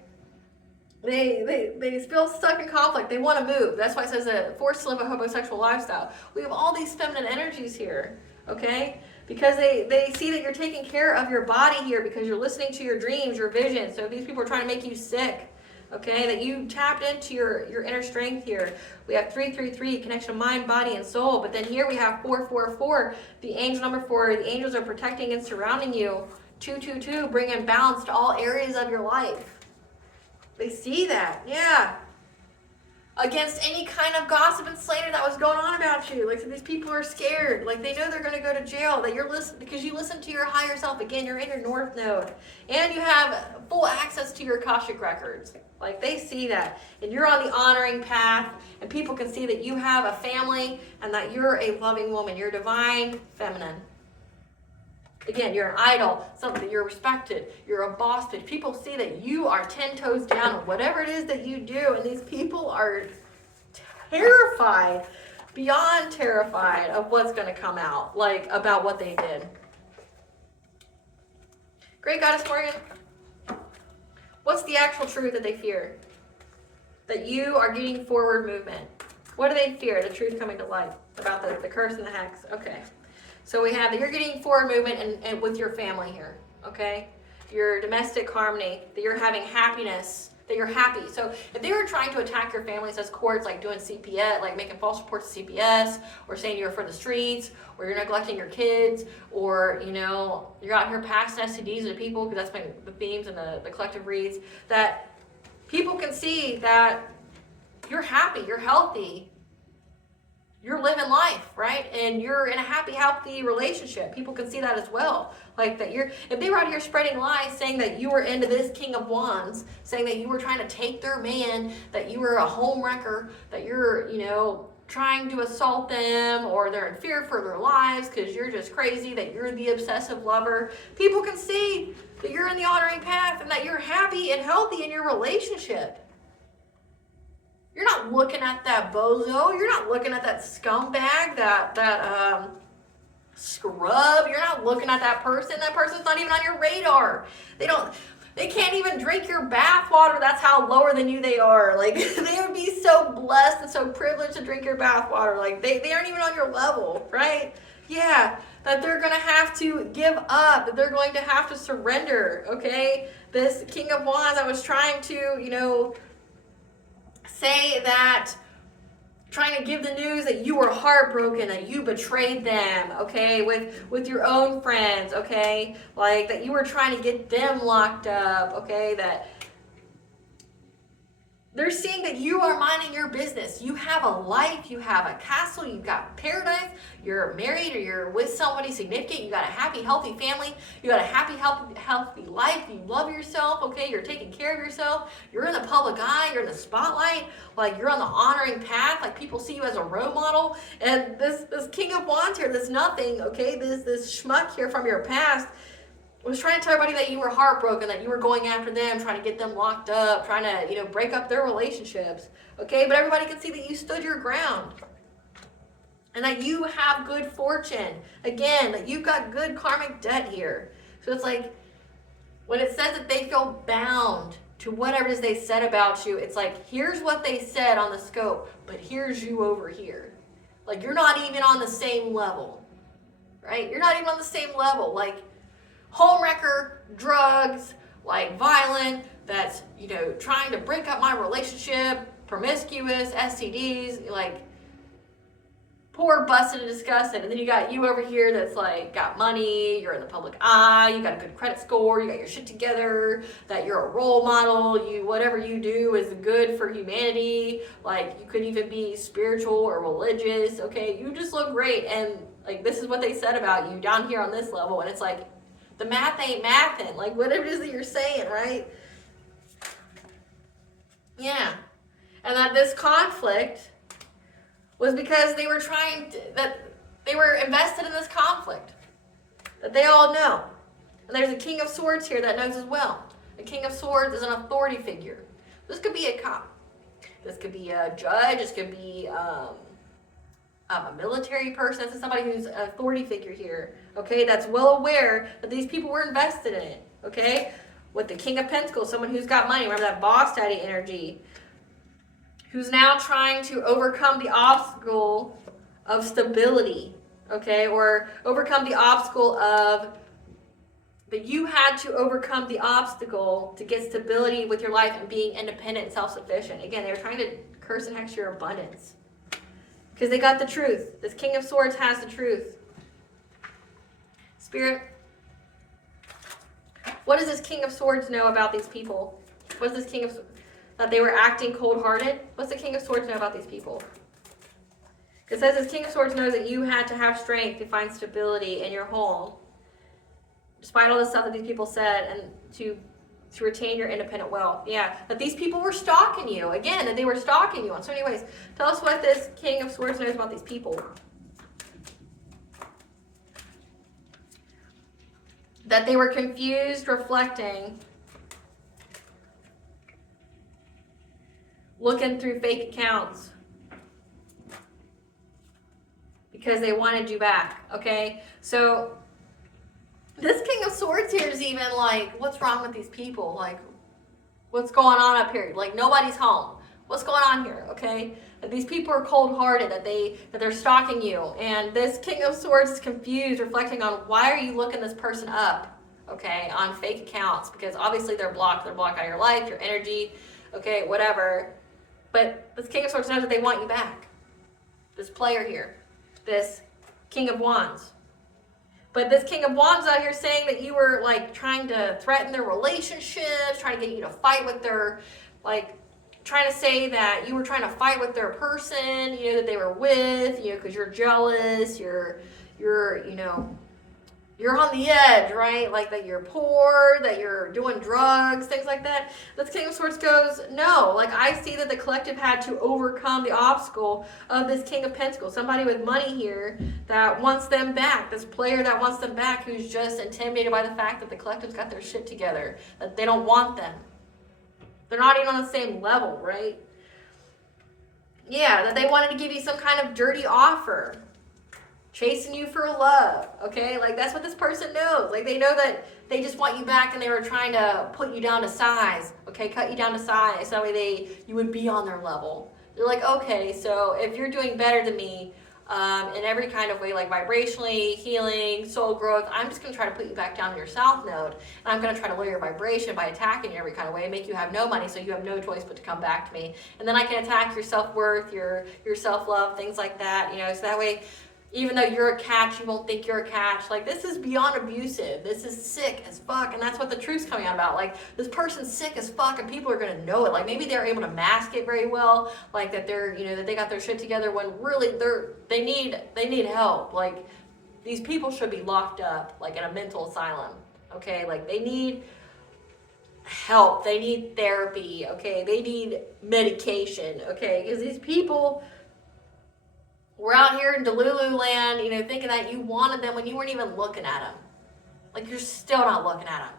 They feel stuck in conflict. They want to move. That's why it says that forced to live a homosexual lifestyle. We have all these feminine energies here, okay? Because they see that you're taking care of your body here because you're listening to your dreams, your visions. So if these people are trying to make you sick, okay, that you tapped into your inner strength here. We have 333, connection of mind, body, and soul. But then here we have 444, the angel number 4. The angels are protecting and surrounding you. 222, bringing balance to all areas of your life. They see that, yeah. Against any kind of gossip and slander that was going on about you. Like, so these people are scared. Like, they know they're going to go to jail. That you're listening because you listen to your higher self. Again, you're in your north node. And you have full access to your Akashic records. Like, they see that. And you're on the honoring path. And people can see that you have a family and that you're a loving woman. You're divine feminine. Again, you're an idol, something that you're respected. You're a boss bitch. People see that you are 10 toes down on whatever it is that you do. And these people are terrified, beyond terrified of what's going to come out, like about what they did. Great Goddess Morgan, what's the actual truth that they fear? That you are getting forward movement. What do they fear? The truth coming to light about the curse and the hex. Okay. So we have that you're getting forward movement and with your family here, okay? Your domestic harmony, that you're having happiness, that you're happy. So if they were trying to attack your family, says courts, like doing CPS, like making false reports to CPS, or saying you're for the streets, or you're neglecting your kids, or, you're out here passing STDs to people, because that's been the themes and the collective reads, that people can see that you're happy, you're healthy, you're living life, right? And you're in a happy, healthy relationship. People can see that as well. Like that if they were out here spreading lies, saying that you were into this King of Wands, saying that you were trying to take their man, that you were a home wrecker, that you're, trying to assault them, or they're in fear for their lives because you're just crazy, that you're the obsessive lover. People can see that you're in the honoring path and that you're happy and healthy in your relationship. You're not looking at that bozo. You're not looking at that scumbag, that scrub. You're not looking at that person. That person's not even on your radar. They can't even drink your bath water. That's how lower than you they are. Like, they would be so blessed and so privileged to drink your bath water. Like, they aren't even on your level, right? Yeah, that they're going to have to give up, that they're going to have to surrender, okay? This King of Wands, I was trying to, say that, trying to give the news that you were heartbroken, that you betrayed them, okay, with your own friends, okay, like that you were trying to get them locked up, okay, that they're seeing that you are minding your business. You have a life, you have a castle, you've got paradise, you're married or you're with somebody significant, you got a happy, healthy family, you got a happy, healthy life, you love yourself, okay, you're taking care of yourself, you're in the public eye, you're in the spotlight, like you're on the honoring path, like people see you as a role model, and this King of Wands here, this nothing, okay, this schmuck here from your past, was trying to tell everybody that you were heartbroken, that you were going after them, trying to get them locked up, trying to, break up their relationships. Okay, but everybody could see that you stood your ground. And that you have good fortune. Again, that you've got good karmic debt here. So it's like, when it says that they feel bound to whatever it is they said about you, it's like, here's what they said on the scope, but here's you over here. Like, you're not even on the same level, right? You're not even on the same level. Like, homewrecker, drugs, like violent, that's, trying to break up my relationship, promiscuous, STDs, like, poor, busted, and disgusted. And then you got you over here that's like got money, you're in the public eye, you got a good credit score, you got your shit together, that you're a role model, whatever you do is good for humanity, like you could even be spiritual or religious, okay? You just look great, and like this is what they said about you down here on this level, and it's like, the math ain't mathin', like whatever it is that you're saying, right? Yeah. And that this conflict was because they were they were invested in this conflict that they all know. And there's a King of Swords here that knows as well. The King of Swords is an authority figure. This could be a cop. This could be a judge. This could be a military person. This is somebody who's an authority figure here, okay, that's well aware that these people were invested in it, okay? With the King of Pentacles, someone who's got money, remember that boss daddy energy, who's now trying to overcome the obstacle of stability, okay, or overcome the obstacle of, that you had to overcome the obstacle to get stability with your life and being independent and self-sufficient. Again, they were trying to curse and hex your abundance. Because they got the truth. This King of Swords has the truth. Spirit, what does this King of Swords know about these people? What does this King of Swords, that they were acting cold-hearted? What's the King of Swords know about these people? It says this King of Swords knows that you had to have strength to find stability in your home, despite all the stuff that these people said, and to retain your independent wealth. Yeah, that these people were stalking you. Again, that they were stalking you in so many ways. Tell us what this King of Swords knows about these people. That they were confused, reflecting, looking through fake accounts because they wanted you back, okay? So this King of Swords here is even like, what's wrong with these people? Like, what's going on up here? Like, nobody's home. What's going on here, okay? That these people are cold-hearted, that they're stalking you. And this King of Swords is confused, reflecting on, why are you looking this person up, okay, on fake accounts? Because obviously they're blocked. They're blocked out of your life, your energy, okay, whatever. But this King of Swords knows that they want you back. This player here, this King of Wands. But this King of Wands out here saying that you were like trying to threaten their relationships, trying to get you to fight with their, like trying to say that you were trying to fight with their person, that they were with, because you're jealous, you're on the edge, right? Like that you're poor, that you're doing drugs, things like that. This King of Swords goes, no, like I see that the collective had to overcome the obstacle of this King of Pentacles. Somebody with money here that wants them back. This player that wants them back, who's just intimidated by the fact that the collective's got their shit together, that they don't want them. They're not even on the same level, right? Yeah, that they wanted to give you some kind of dirty offer. Chasing you for love, okay? Like, that's what this person knows. Like, they know that they just want you back and they were trying to put you down to size, okay? Cut you down to size so that way you would be on their level. They're like, okay, so if you're doing better than me in every kind of way, like vibrationally, healing, soul growth, I'm just going to try to put you back down to your south node. And I'm going to try to lower your vibration by attacking you every kind of way and make you have no money so you have no choice but to come back to me. And then I can attack your self-worth, your self-love, things like that, so that way, even though you're a catch, you won't think you're a catch. Like, this is beyond abusive. This is sick as fuck, and that's what the truth's coming out about. Like, this person's sick as fuck, and people are gonna know it. Like, maybe they're able to mask it very well, like that they're, that they got their shit together when really they need help. Like, these people should be locked up, like in a mental asylum. Okay, like they need help. They need therapy. Okay, they need medication. Okay, because these people. We're out here in Delulu land, thinking that you wanted them when you weren't even looking at them. Like, you're still not looking at them.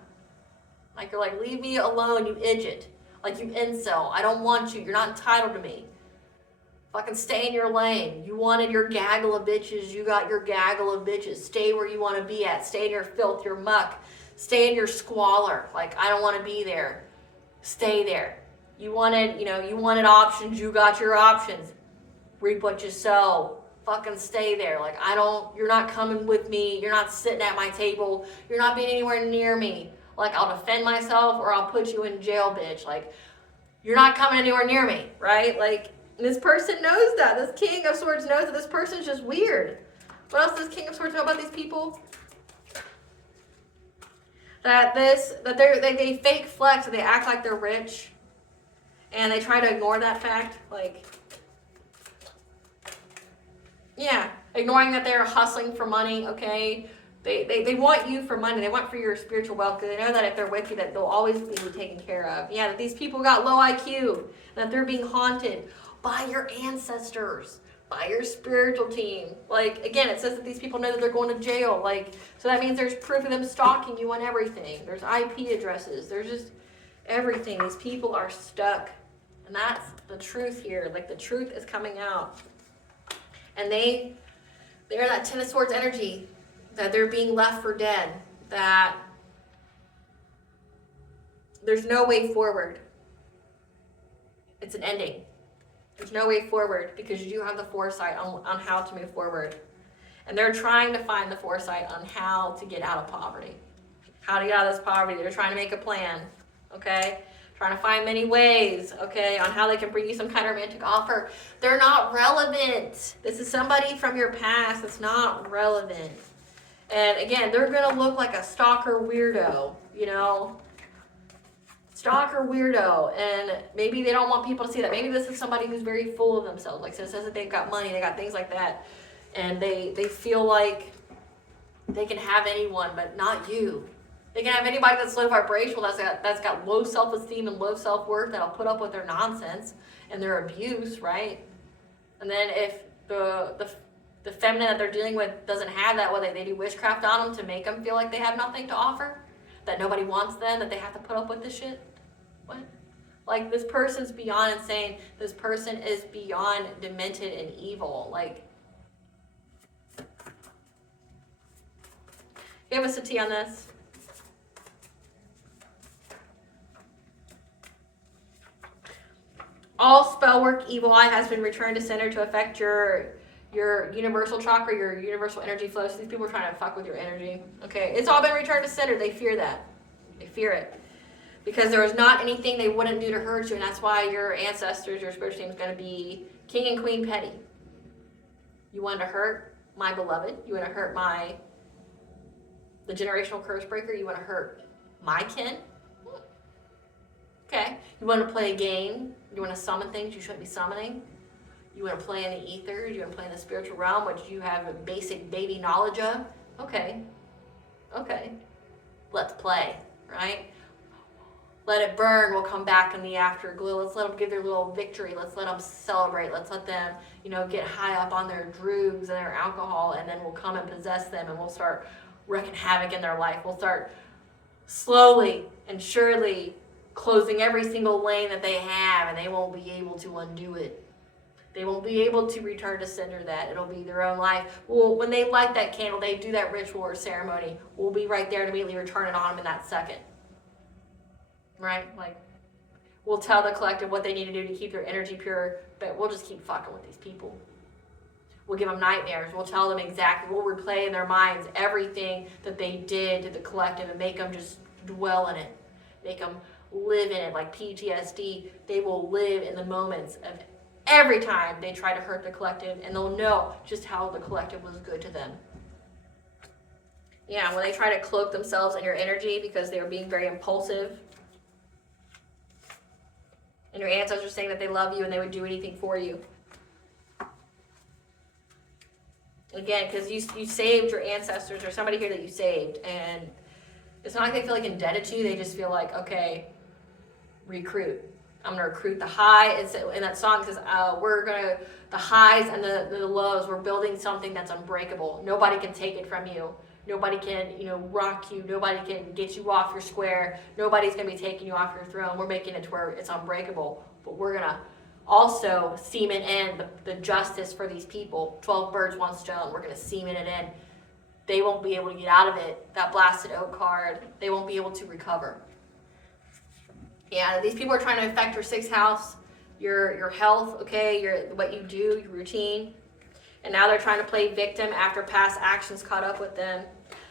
Like, you're like, leave me alone, you idiot. Like, you incel. I don't want you. You're not entitled to me. Fucking stay in your lane. You wanted your gaggle of bitches. You got your gaggle of bitches. Stay where you want to be at. Stay in your filth, your muck. Stay in your squalor. Like, I don't want to be there. Stay there. You wanted options. You got your options. Reap what you sow. Fucking stay there. Like, you're not coming with me. You're not sitting at my table. You're not being anywhere near me. Like, I'll defend myself or I'll put you in jail, bitch. Like, you're not coming anywhere near me, right? Like, this person knows that. This King of Swords knows that this person's just weird. What else does King of Swords know about these people? That they fake flex, and they act like they're rich, and they try to ignore that fact. Like, yeah, ignoring that they're hustling for money. Okay, they want you for money. They want for your spiritual wealth, because they know that if they're with you, that they'll always be taken care of. Yeah, that these people got low IQ, that they're being haunted by your ancestors, by your spiritual team. Like, again, it says that these people know that they're going to jail. Like, so that means there's proof of them stalking you on everything. There's IP addresses. There's just everything. These people are stuck. And that's the truth here. Like, the truth is coming out. And they're that Ten of Swords energy, that they're being left for dead, that there's no way forward. It's an ending. There's no way forward, because you have the foresight on how to move forward. And they're trying to find the foresight on how to get out of poverty. How to get out of this poverty. They're trying to make a plan, okay? Trying to find many ways, okay, on how they can bring you some kind of romantic offer. They're not relevant. This is somebody from your past that's not relevant. And again, they're going to look like a stalker weirdo, you know? Stalker weirdo, and maybe they don't want people to see that. Maybe this is somebody who's very full of themselves. Like, so it says that they've got money, they got things like that, and they feel like they can have anyone, but not you. They can have anybody that's low vibrational, that's got low self-esteem and low self-worth, that'll put up with their nonsense and their abuse, right? And then if the feminine that they're dealing with doesn't have that, well, they do witchcraft on them to make them feel like they have nothing to offer, that nobody wants them, that they have to put up with this shit. What? Like, this person's beyond insane. This person is beyond demented and evil. Like, give us a T on this. All spell work, evil eye has been returned to center to affect your universal chakra, your universal energy flow. So these people are trying to fuck with your energy. Okay, it's all been returned to center. They fear that. They fear it. Because there was not anything they wouldn't do to hurt you, and that's why your ancestors, your spiritual team is going to be king and queen petty. You wanted to hurt my beloved. You want to hurt the generational curse breaker. You want to hurt my kin. Okay. You want to play a game. You want to summon things you shouldn't be summoning. You want to play in the ether. You want to play in the spiritual realm, which you have a basic baby knowledge of. Okay. Okay. Let's play, right? Let it burn. We'll come back in the afterglow. Let's let them give their little victory. Let's let them celebrate. Let's let them, get high up on their droogs and their alcohol, and then we'll come and possess them, and we'll start wreaking havoc in their life. We'll start slowly and surely closing every single lane that they have, and they won't be able to undo it. They won't be able to return to center that. It'll be their own life. Well, when they light that candle, they do that ritual or ceremony, we'll be right there to immediately return it on them in that second. Right? Like, we'll tell the collective what they need to do to keep their energy pure, but we'll just keep fucking with these people. We'll give them nightmares. We'll tell them exactly, we'll replay in their minds everything that they did to the collective and make them just dwell in it. Make them live in it like PTSD. They will live in the moments of every time they try to hurt the collective, and they'll know just how the collective was good to them. Yeah, when they try to cloak themselves in your energy because they were being very impulsive, and your ancestors are saying that they love you and they would do anything for you. Again, because you saved your ancestors, or somebody here that you saved, and it's not like they feel like indebted to you. They just feel like, okay, recruit. I'm going to recruit the high. In that song, it says, the highs and the lows, we're building something that's unbreakable. Nobody can take it from you. Nobody can, rock you. Nobody can get you off your square. Nobody's going to be taking you off your throne. We're making it to where it's unbreakable. But we're going to also cement in the justice for these people. 12 birds, one stone. We're going to cement it in. They won't be able to get out of it. That blasted oak card, they won't be able to recover. Yeah, these people are trying to affect your 6th house, your health, okay, what you do, your routine. And now they're trying to play victim after past actions caught up with them.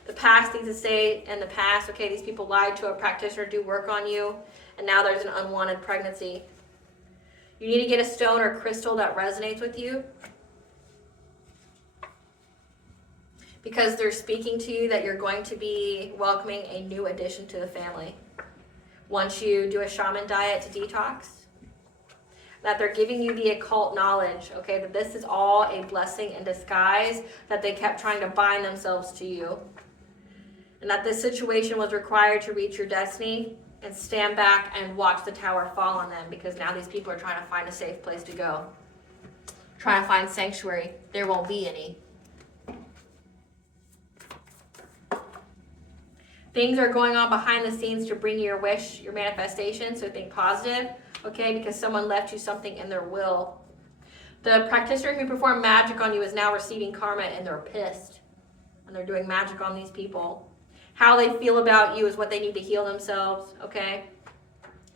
The past needs to stay in the past. Okay, these people lied to a practitioner to do work on you, and now there's an unwanted pregnancy. You need to get a stone or crystal that resonates with you, because they're speaking to you that you're going to be welcoming a new addition to the family. Once you do a shaman diet to detox, that they're giving you the occult knowledge, okay, that this is all a blessing in disguise, that they kept trying to bind themselves to you, and that this situation was required to reach your destiny, and stand back and watch the tower fall on them, because now these people are trying to find a safe place to go, trying to find sanctuary. There won't be any. Things are going on behind the scenes to bring you your wish, your manifestation, so think positive, okay, because someone left you something in their will. The practitioner who performed magic on you is now receiving karma, and they're pissed. And they're doing magic on these people. How they feel about you is what they need to heal themselves, okay?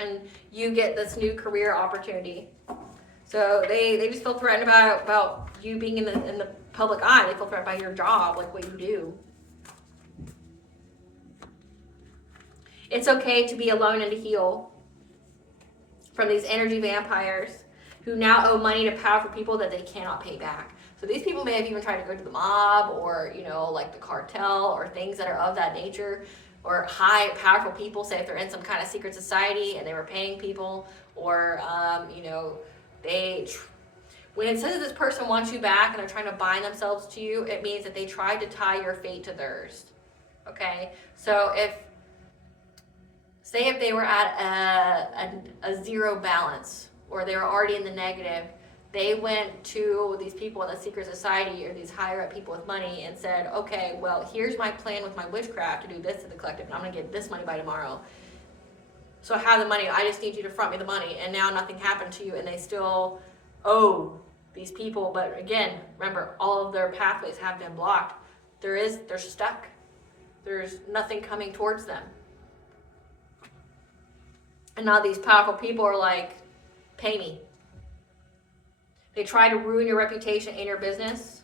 And you get this new career opportunity. So they just feel threatened about you being in the public eye. They feel threatened by your job, like what you do. It's okay to be alone and to heal from these energy vampires who now owe money to powerful people that they cannot pay back. So these people may have even tried to go to the mob, or, like the cartel, or things that are of that nature, or high, powerful people, say if they're in some kind of secret society and they were paying people, or, when it says that this person wants you back and they're trying to bind themselves to you, it means that they tried to tie your fate to theirs, okay? So if they were at a zero balance, or they were already in the negative, they went to these people in the secret society, or these higher up people with money, and said, okay, well, here's my plan with my witchcraft to do this to the collective, and I'm going to get this money by tomorrow. So I have the money, I just need you to front me the money, and now nothing happened to you, and they still owe these people. But again, remember, all of their pathways have been blocked. They're stuck. There's nothing coming towards them. And now these powerful people are like, pay me. They try to ruin your reputation in your business,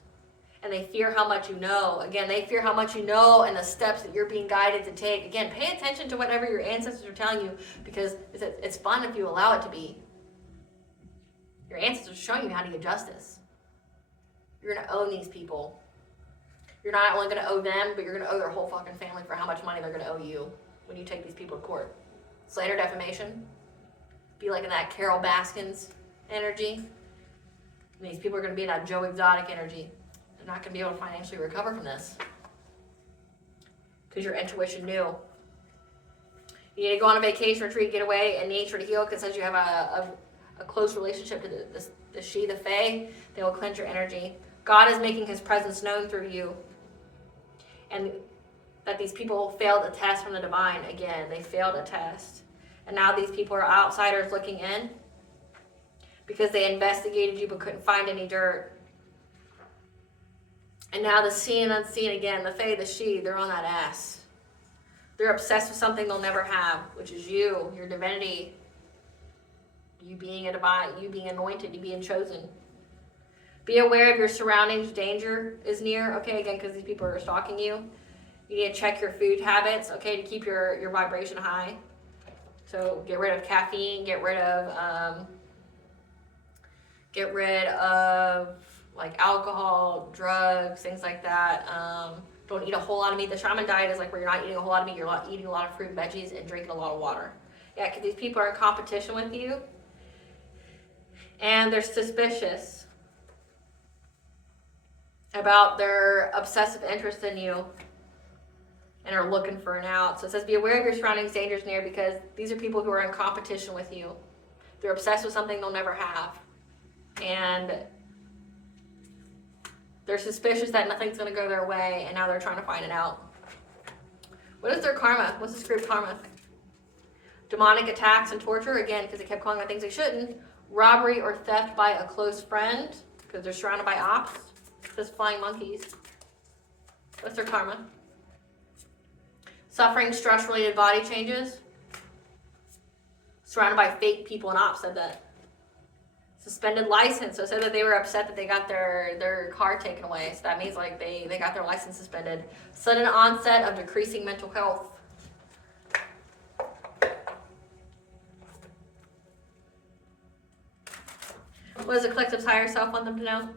and they fear how much you know. Again, they fear how much you know and the steps that you're being guided to take. Again, pay attention to whatever your ancestors are telling you, because it's fun if you allow it to be. Your ancestors are showing you how to get justice. You're going to own these people. You're not only going to owe them, but you're going to owe their whole fucking family for how much money they're going to owe you when you take these people to court. Slander, defamation. Be like in that Carol Baskins energy. And these people are going to be in that Joe Exotic energy. They're not going to be able to financially recover from this, because your intuition knew. You need to go on a vacation, retreat, get away in nature to heal, because as you have a close relationship to the she, the fae, they will cleanse your energy. God is making his presence known through you. And that these people failed a test from the divine. Again, they failed a test. And now these people are outsiders looking in, because they investigated you but couldn't find any dirt. And now the seen and unseen, again, the fae, the she, they're on that ass. They're obsessed with something they'll never have, which is you, your divinity, you being a divine, you being anointed, you being chosen. Be aware of your surroundings. Danger is near, okay, again, because these people are stalking you. You need to check your food habits, okay, to keep your vibration high. So get rid of caffeine, get rid of like alcohol, drugs, things like that. Don't eat a whole lot of meat. The shaman diet is like where you're not eating a whole lot of meat, you're not eating a lot of fruit and veggies, and drinking a lot of water. Yeah, because these people are in competition with you, and they're suspicious about their obsessive interest in you, and are looking for an out. So it says, be aware of your surroundings, dangers near, because these are people who are in competition with you. They're obsessed with something they'll never have. And They're suspicious that nothing's going to go their way, and now they're trying to find it out. What is their karma? What's this group karma? Demonic attacks and torture, again, because they kept calling out things they shouldn't. Robbery or theft by a close friend, because they're surrounded by ops. It says flying monkeys. What's their karma? Suffering, stress-related body changes. Surrounded by fake people and ops, said that. Suspended license, so it said that they were upset that they got their car taken away. So that means like they got their license suspended. Sudden onset of decreasing mental health. What does the collective's higher self want them to know?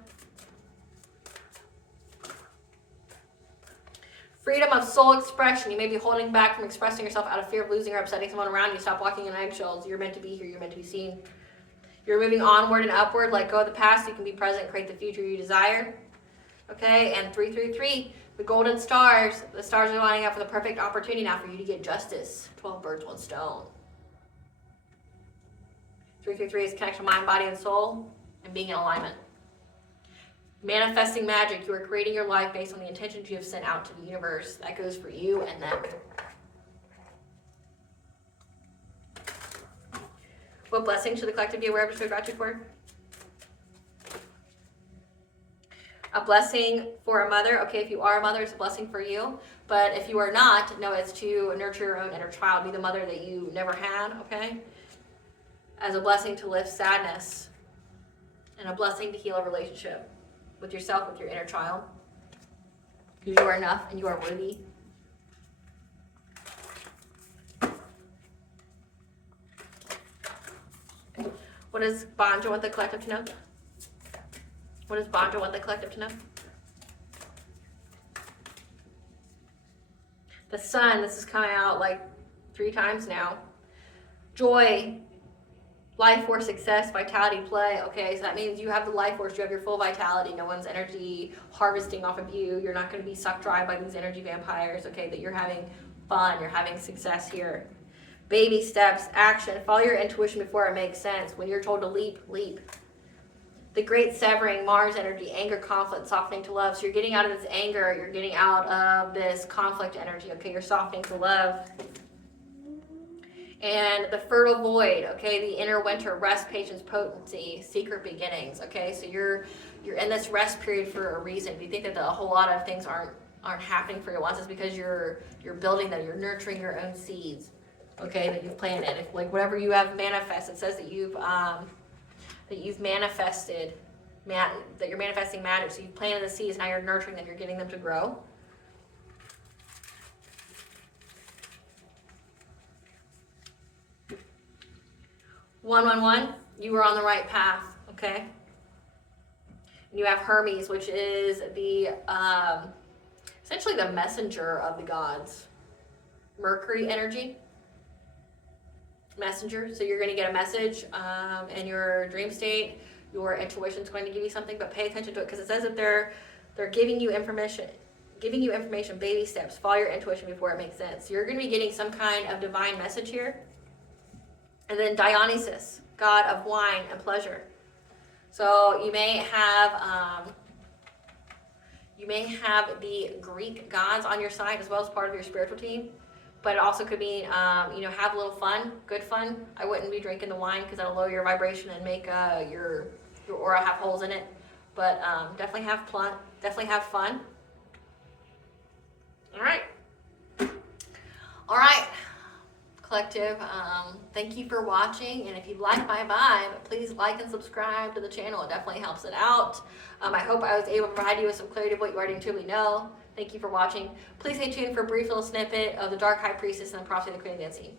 Freedom of soul expression. You may be holding back from expressing yourself out of fear of losing or upsetting someone around you. Stop walking in eggshells. You're meant to be here. You're meant to be seen. You're moving onward and upward. Let go of the past. You can be present. Create the future you desire. Okay, and 333, the golden stars. The stars are lining up for the perfect opportunity now for you to get justice. 12 birds, 1 stone. 333 is connection to mind, body, and soul, and being in alignment. Manifesting magic. You are creating your life based on the intentions you have sent out to the universe. That goes for you and them. What blessing should the collective be aware of to show gratitude for? A blessing for a mother. Okay, if you are a mother, it's a blessing for you. But if you are not, no, it's to nurture your own inner child. Be the mother that you never had, okay? As a blessing to lift sadness. And a blessing to heal a relationship with yourself, with your inner child. You are enough and you are worthy. What does Bonjo want the collective to know? What does Bonjo want the collective to know? The sun, this is coming out like 3 times now. Joy, life force, success, vitality, play. Okay, so that means you have the life force, you have your full vitality. No one's energy harvesting off of you. You're not going to be sucked dry by these energy vampires. Okay, that you're having fun, you're having success here. Baby steps, action. Follow your intuition before it makes sense. When you're told to leap, leap. The great severing, Mars energy, anger, conflict, softening to love. So you're getting out of this anger. You're getting out of this conflict energy. Okay, you're softening to love. And the fertile void. Okay, the inner winter, rest, patience, potency, secret beginnings. Okay, so you're in this rest period for a reason. If you think that a whole lot of things aren't happening for you once, it's because you're building them. You're nurturing your own seeds. Okay, that you've planted. If like whatever you have manifested, it says that you've manifested, that you're manifesting magic. So you've planted the seeds, now you're nurturing them, you're getting them to grow. One, you are on the right path. Okay. And you have Hermes, which is the essentially the messenger of the gods. Mercury energy. Messenger. So you're going to get a message in your dream state. Your intuition is going to give you something, but pay attention to it because it says that they're giving you information, baby steps. Follow your intuition before it makes sense. So you're going to be getting some kind of divine message here. And then Dionysus, god of wine and pleasure. So you may have the Greek gods on your side as well as part of your spiritual team. But it also could mean, have a little fun, good fun. I wouldn't be drinking the wine because that'll lower your vibration and make your aura have holes in it. But definitely have fun. All right, collective. Thank you for watching. And if you like my vibe, please like and subscribe to the channel. It definitely helps it out. I hope I was able to provide you with some clarity of what you already intuitively know. Thank you for watching. Please stay tuned for a brief little snippet of the Dark High Priestess and the Prophecy of the Queen of the Unseen.